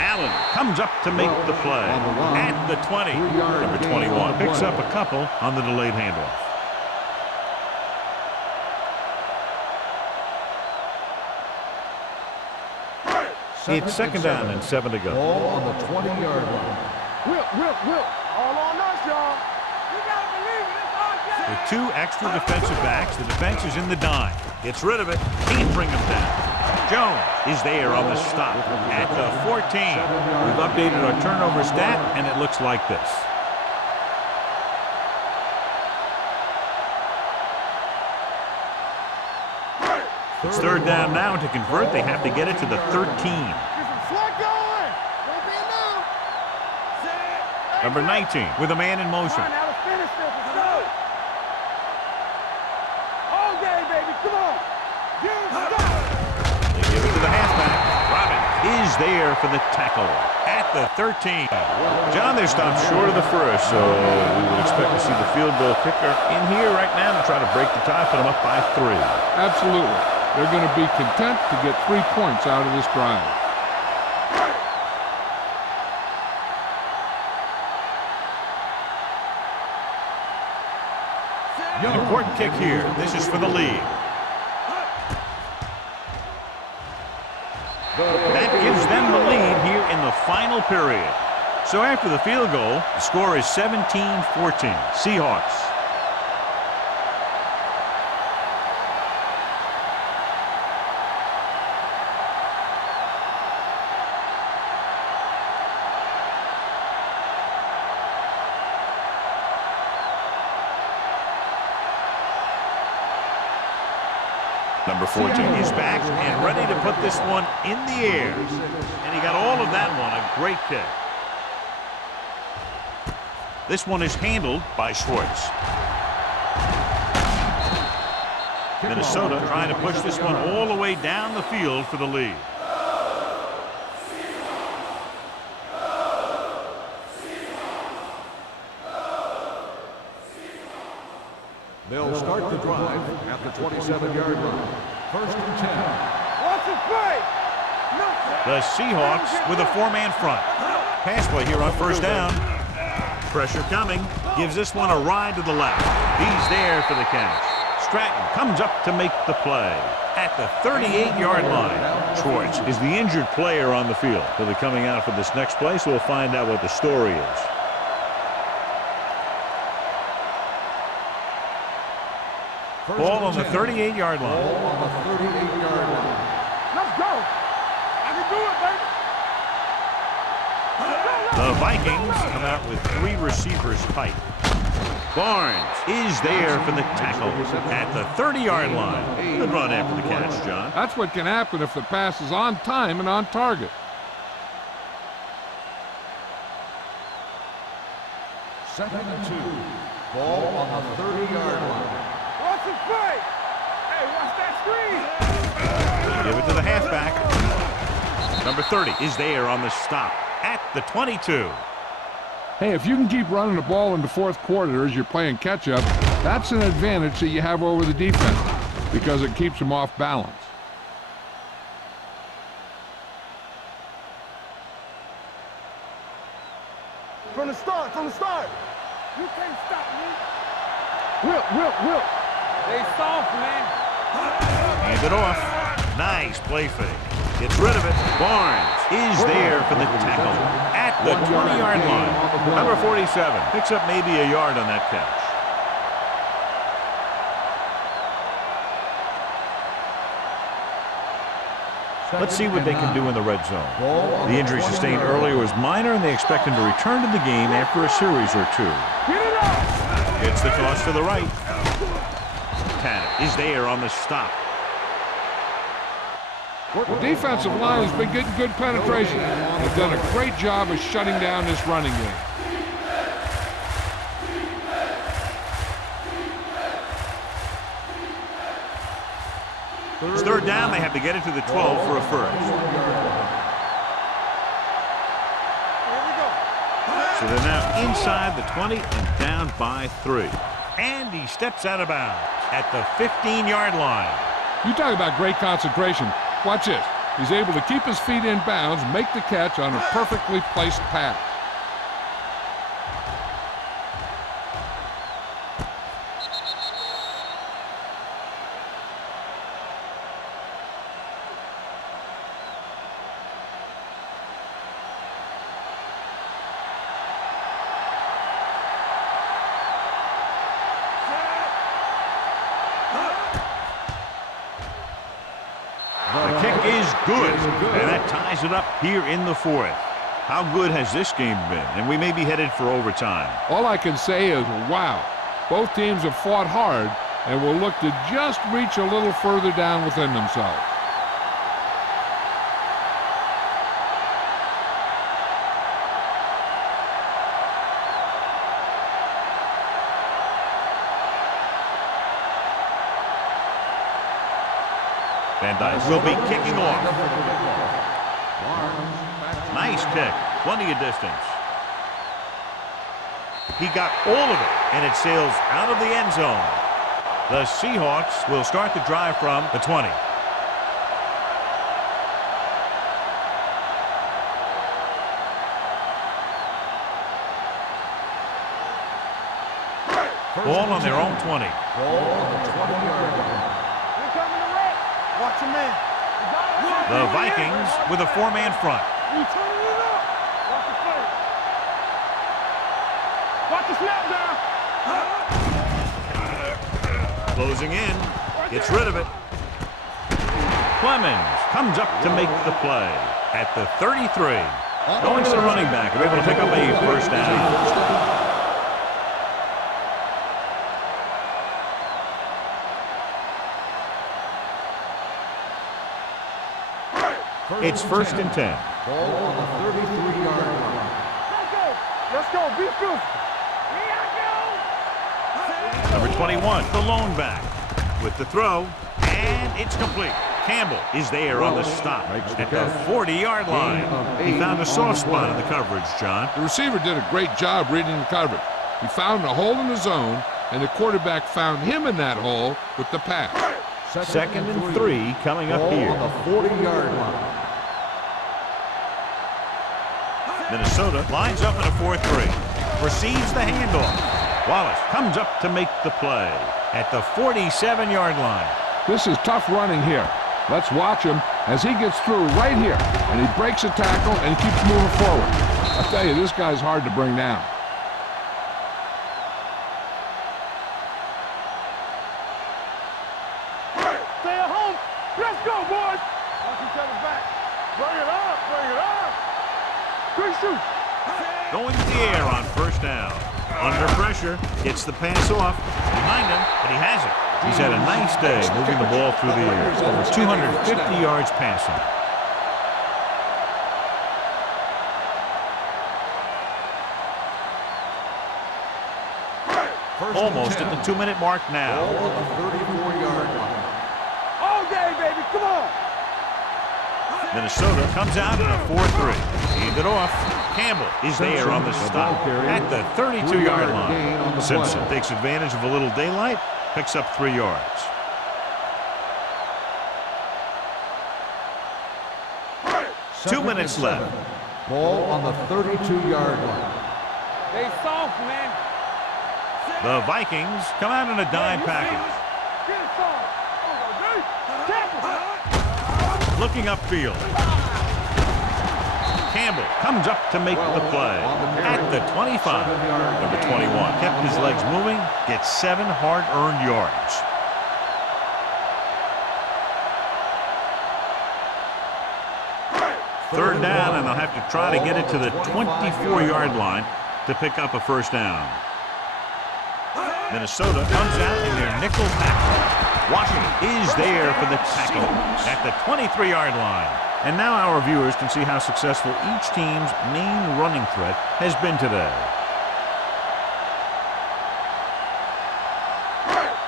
Allen comes up to make the play at the 20. Number 21 picks up a couple on the delayed handoff. It's second down and 7 to go. Ball on the 20-yard line. Whip. All on us, y'all. You gotta believe it. It's our game. With 2 extra defensive backs, the defense is in the dime. Gets rid of it. Can't bring him down. Jones is there on the stop at the 14. We've updated our turnover stat, and it looks like this. It's third down now. To convert, they have to get it to the 13. Get some slack going. Don't be now. Number 19 with a man in motion. Come on, now let's finish this. Let's go. All day, baby. Come on. Stop. They give it to the halfback. Robin is there for the tackle at the 13. John, they're stopped short of the first, so we would expect to see the field goal kicker in here right now to try to break the tie, put them up by 3. Absolutely. They're going to be content to get 3 points out of this drive. An important kick here. This is for the lead. That gives them the lead here in the final period. So after the field goal, the score is 17-14. Seahawks. Number 14 is back and ready to put this one in the air. And he got all of that one. A great kick. This one is handled by Schwartz. Minnesota trying to push this one all the way down the field for the lead. They'll start the drive at the 27-yard line. First and 10. Watch it play. The Seahawks with a four-man front. Pass play here on first down. Pressure coming. Gives this one a ride to the left. He's there for the catch. Stratton comes up to make the play at the 38-yard line. Schwartz is the injured player on the field. He'll be coming out for this next play, so we'll find out what the story is. Ball on the 38-yard line. Ball on the 38-yard line. Let's go. I can do it, baby. The Vikings come out with three receivers tight. Barnes is there for the tackle at the 30-yard line. Good run after the catch, John. That's what can happen if the pass is on time and on target. Second and 2. Ball on the 30-yard line. Watch it play. Hey, watch that screen. Give it to the halfback. Number 30 is there on the stop at the 22. Hey, if you can keep running the ball in the fourth quarter as you're playing catch-up, that's an advantage that you have over the defense because it keeps them off balance. From the start, from the start. You can't stop me. Will. They soft, man. Hand it off. Nice play fake. Gets rid of it. Barnes is there for the tackle at the 20-yard line. Number 47 picks up maybe a yard on that catch. Let's see what they can do in the red zone. The injury sustained earlier was minor, and they expect him to return to the game after a series or two. Gets the toss to the right. Tanner is there on the stop. The defensive line has been getting good penetration. They've done a great job of shutting down this running game. It's third down. They have to get it to the 12 for a first. So they're now inside the 20 and down by 3. And he steps out of bounds at the 15-yard line. You talk about great concentration. Watch this. He's able to keep his feet in bounds, make the catch on a perfectly placed pass. The kick is good, and that ties it up here in the fourth. How good has this game been? And we may be headed for overtime. All I can say is, wow. Both teams have fought hard and will look to just reach a little further down within themselves. Van Dyke will be kicking off. Nice kick. Plenty of distance. He got all of it, and it sails out of the end zone. The Seahawks will start the drive from the 20. Ball on their own 20. Ball on the 20-yard line. Watch your man. The Vikings with a four-man front. You turn it up. Watch the play. Watch the snap down. Closing in. Gets rid of it. Clemens comes up to make the play at the 33. Going to the running back. They're able to pick up a first down. It's first and 10. Ball on the 33-yard line. Let's go. Be fierce. Number 21, the lone back. With the throw, and it's complete. Campbell is there on the stop at the 40-yard line. He found a soft spot in the coverage, John. The receiver did a great job reading the coverage. He found a hole in the zone, and the quarterback found him in that hole with the pass. Second and 3 coming up here. On the 40-yard line. Minnesota lines up in a 4-3. Receives the handoff. Wallace comes up to make the play at the 47-yard line. This is tough running here. Let's watch him as he gets through right here, and he breaks a tackle and keeps moving forward. I tell you, this guy's hard to bring down. Stay at home. Let's go, boys. Watch each other back. Bring it up. Bring it up. Quick shoot. Going to the air on first down. Under pressure, gets the pass off. Behind him, but he has it. He's had a nice day moving the ball through the air. Over 250 yards passing. Almost at the 2-minute mark now. Ball on the 34-yard line. All day, baby. Come on. Minnesota comes out in a 4-3. Hand it off. Campbell is there on the stop at the 32-yard line. Simpson takes advantage of a little daylight, picks up 3 yards. Two minutes left. Ball on the 32-yard line. They soft, man. The Vikings come out in a dime package. Get it soft. Tackle. Looking upfield. Campbell comes up to make the play at the 25. Number 21 kept his legs moving, gets 7 hard-earned yards. Third down, and they'll have to try to get it to the 24-yard line to pick up a first down. Minnesota comes out in their nickel tackle. Washington is there for the tackle at the 23-yard line. And now our viewers can see how successful each team's main running threat has been today.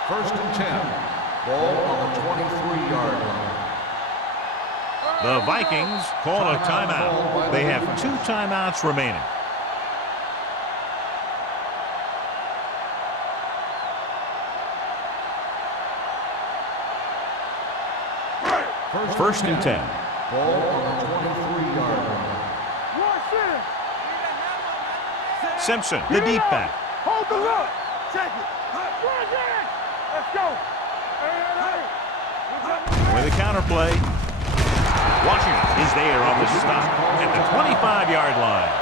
First and 10. Ball on the 23-yard line. The Vikings call a timeout. They have 2 timeouts remaining. First and 10. Ball on the 23-yard line. Simpson, the deep back. Hold the look. Check it. Let's go. With a counterplay. Washington is there on the stop at the 25-yard line.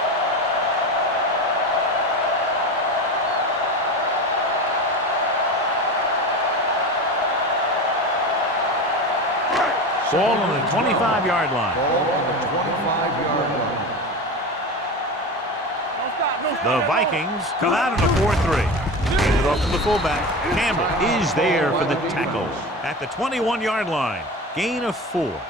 Ball on the 25-yard line. Ball on the 25-yard line. The Vikings come out in a 4-3. Hand it off to the fullback. Campbell is there for the tackle at the 21-yard line. Gain of 4.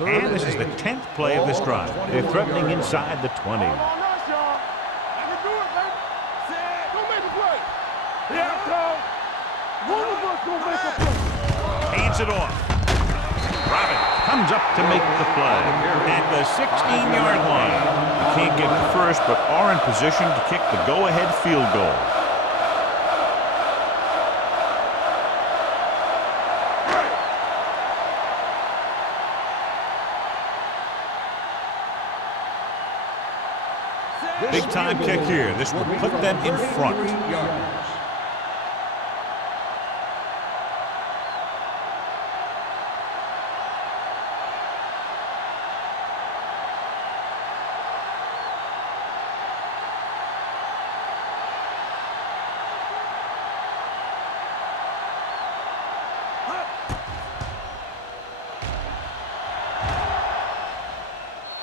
And this is the 10th play of this drive. They're threatening inside the 20. Hands it off. Robin comes up to make the play at the 16-yard line. They can't get to first, but are in position to kick the go-ahead field goal. Big time kick here. This will put them in front.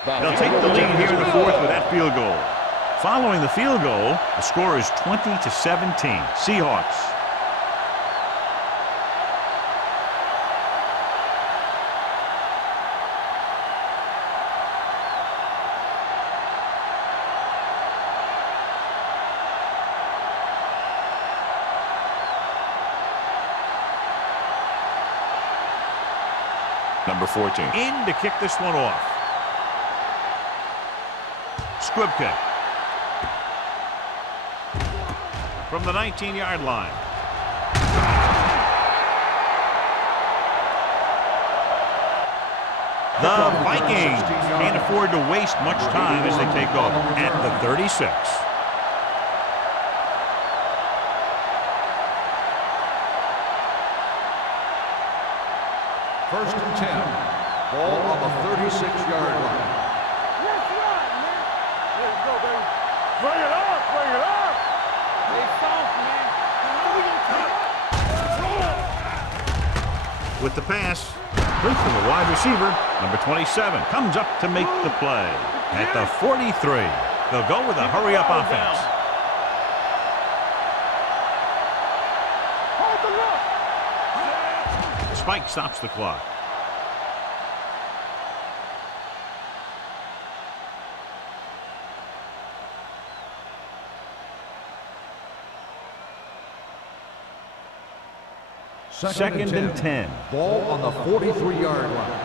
They'll take the lead here in the 4th with that field goal. Following the field goal, the score is 20-17. Seahawks. Number 14. In to kick this one off. Squib kick. From the 19-yard line. The Vikings can't afford to waste much time as they take over at the 36. First and 10. Ball on the 36-yard line. Let's run, man. Let's go, baby. Bring it up, bring it up. Stay soft, man. With the pass, complete to the wide receiver, number 27, comes up to make the play. At the 43, they'll go with a hurry-up offense. Spike stops the clock. Second and 10. Ball on the 43-yard line.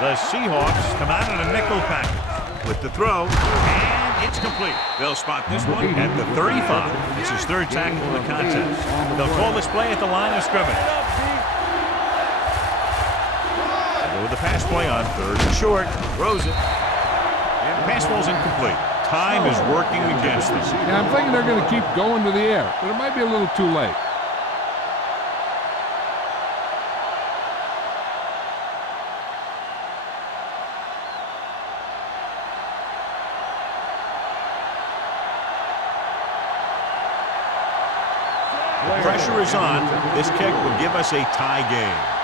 The Seahawks come out in a nickel package with the throw, and it's complete. They'll spot this one at the 35. It's his third tackle of the contest. They'll call this play at the line of scrimmage. They'll go with the pass play on third and short. Throws it. And the pass ball's incomplete. Time is working against them. Yeah, I'm thinking they're going to keep going to the air, but it might be a little too late. The pressure is on. This kick will give us a tie game.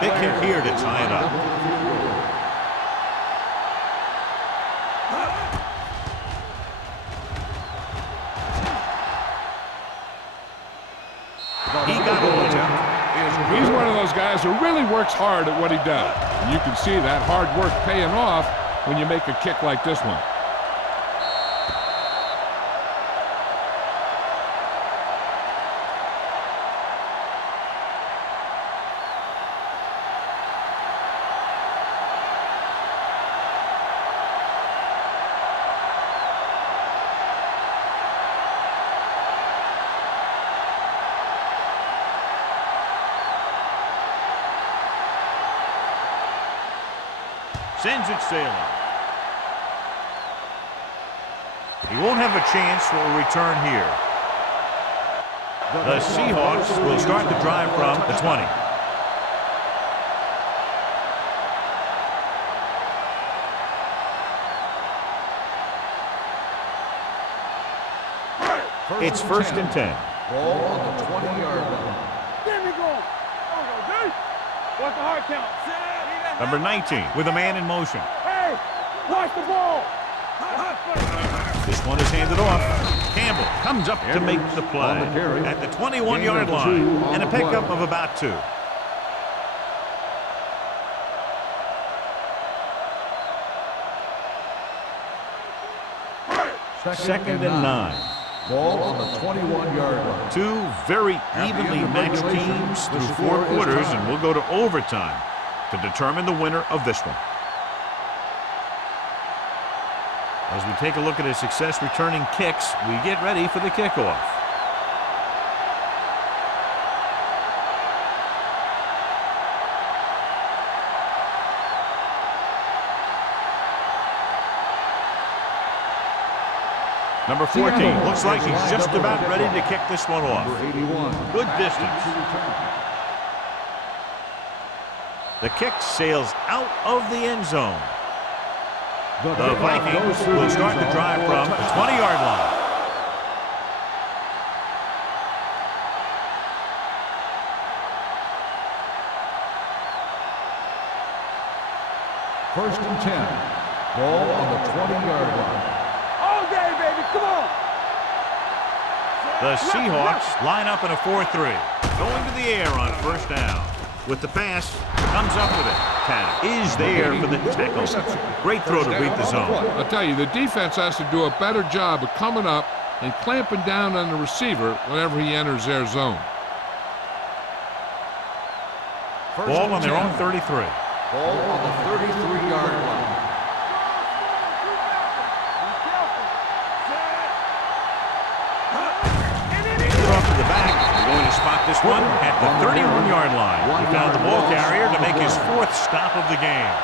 Big kick here to tie it up. He got hold of it. He's one of those guys who really works hard at what he does. And you can see that hard work paying off when you make a kick like this one. Sends it sailing. He won't have a chance for a return here. The Seahawks will start the drive from the 20. It's first and 10. Ball on the 20-yard line. There we go. What's the hard count? Number 19 with a man in motion. Hey, watch the ball. This one is handed off. Campbell comes up to make the play at the 21-yard line and a pickup of about 2. Second and 9. Ball on the 21-yard line. Two very evenly matched teams through 4 quarters, and we'll go to overtime to determine the winner of this one. As we take a look at his success returning kicks, we get ready for the kickoff. Number 14 looks like he's just about ready to kick this one off. Good distance. The kick sails out of the end zone. The Vikings will start the drive from the 20-yard line. First and 10. Ball on the 20-yard line. All day, baby. Come on. The Seahawks line up in a 4-3. Going to the air on first down. With the pass, comes up with it. Tanner is there for the tackle. Great throw to beat the zone. I'll tell you, the defense has to do a better job of coming up and clamping down on the receiver whenever he enters their zone. Ball on their own 33. Ball on the 33-yard line. Off to the back. They're going to spot this one at the 31-yard line. He found the ball carrier to make his 4th stop of the game.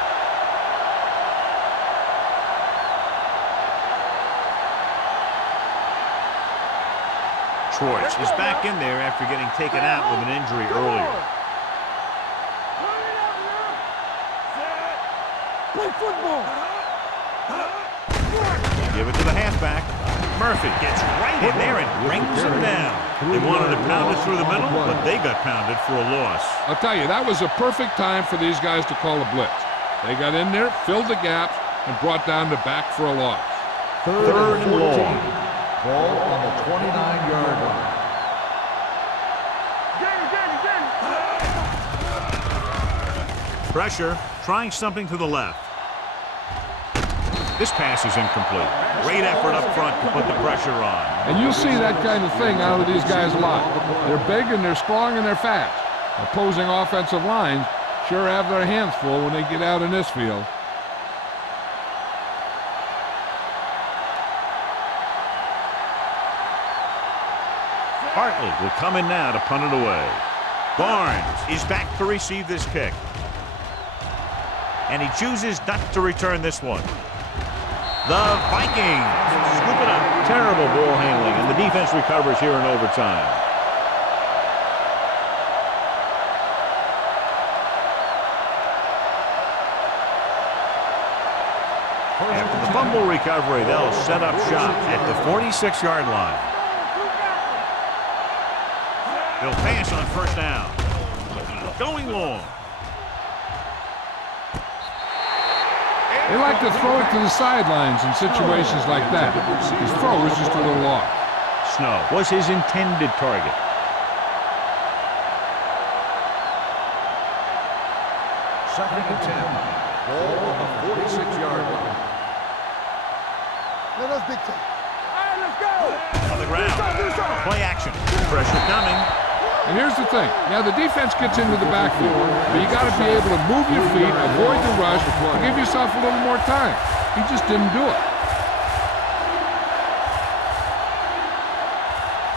Schwartz is back in there after getting taken out with an injury earlier. Play football. Give it to the halfback. Murphy gets right in there and brings him down. They wanted to pound it through the middle, but they got pounded for a loss. I'll tell you, that was a perfect time for these guys to call a blitz. They got in there, filled the gaps, and brought down the back for a loss. Third and long. Ball on the 29-yard line. Pressure, trying something to the left. This pass is incomplete. Great effort up front to put the pressure on. And you'll see that kind of thing out of these guys a lot. They're big and they're strong and they're fast. Opposing offensive lines sure have their hands full when they get out in this field. Hartley will come in now to punt it away. Barnes is back to receive this kick. And he chooses not to return this one. The Vikings scoop it up. Terrible ball handling, and the defense recovers here in overtime. After the fumble recovery, they'll set up shop at the 46-yard line. They'll pass on first down. Going long. They like to throw it to the sidelines in situations like that. His throw was just a little off. Snow was his intended target. Second and 10. Ball on the 46-yard line. Let us dictate. All right, let's go. On the ground. Play action. Pressure coming. And here's the thing. Now, the defense gets into the backfield, but you got to be able to move your feet, avoid the rush, and give yourself a little more time. He just didn't do it.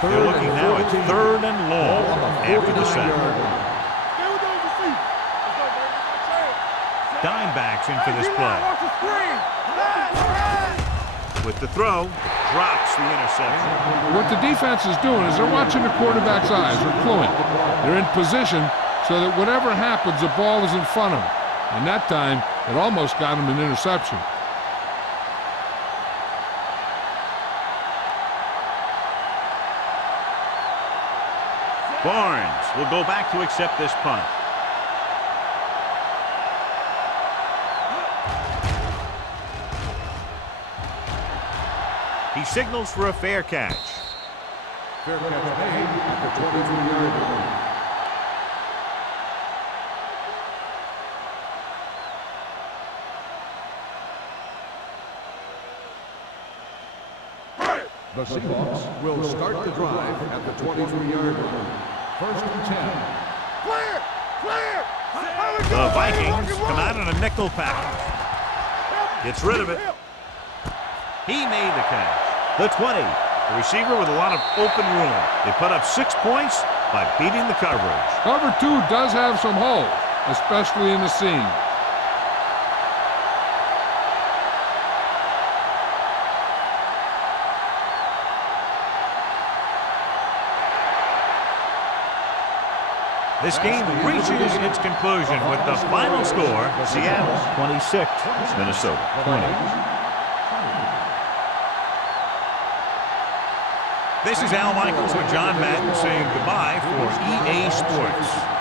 They're looking now at 3rd and long after the sack. Dimebacks in for this play. With the throw, drops the interception. What the defense is doing is they're watching the quarterback's eyes. They're cluing. They're in position so that whatever happens, the ball is in front of them. And that time, it almost got him an interception. Barnes will go back to accept this punt. He signals for a fair catch. Fair catch made at the 23-yard line. The Seahawks will start the drive at the 23-yard line. First and 10. Clear! Clear! The Vikings come out in a nickel package. Gets rid of it. He made the catch. The 20. The receiver with a lot of open room. They put up 6 points by beating the coverage. Cover 2 does have some holes, especially in the seam. This game reaches its conclusion with the final score, Seattle 26, Minnesota 20. This is Al Michaels with John Madden saying goodbye for EA Sports.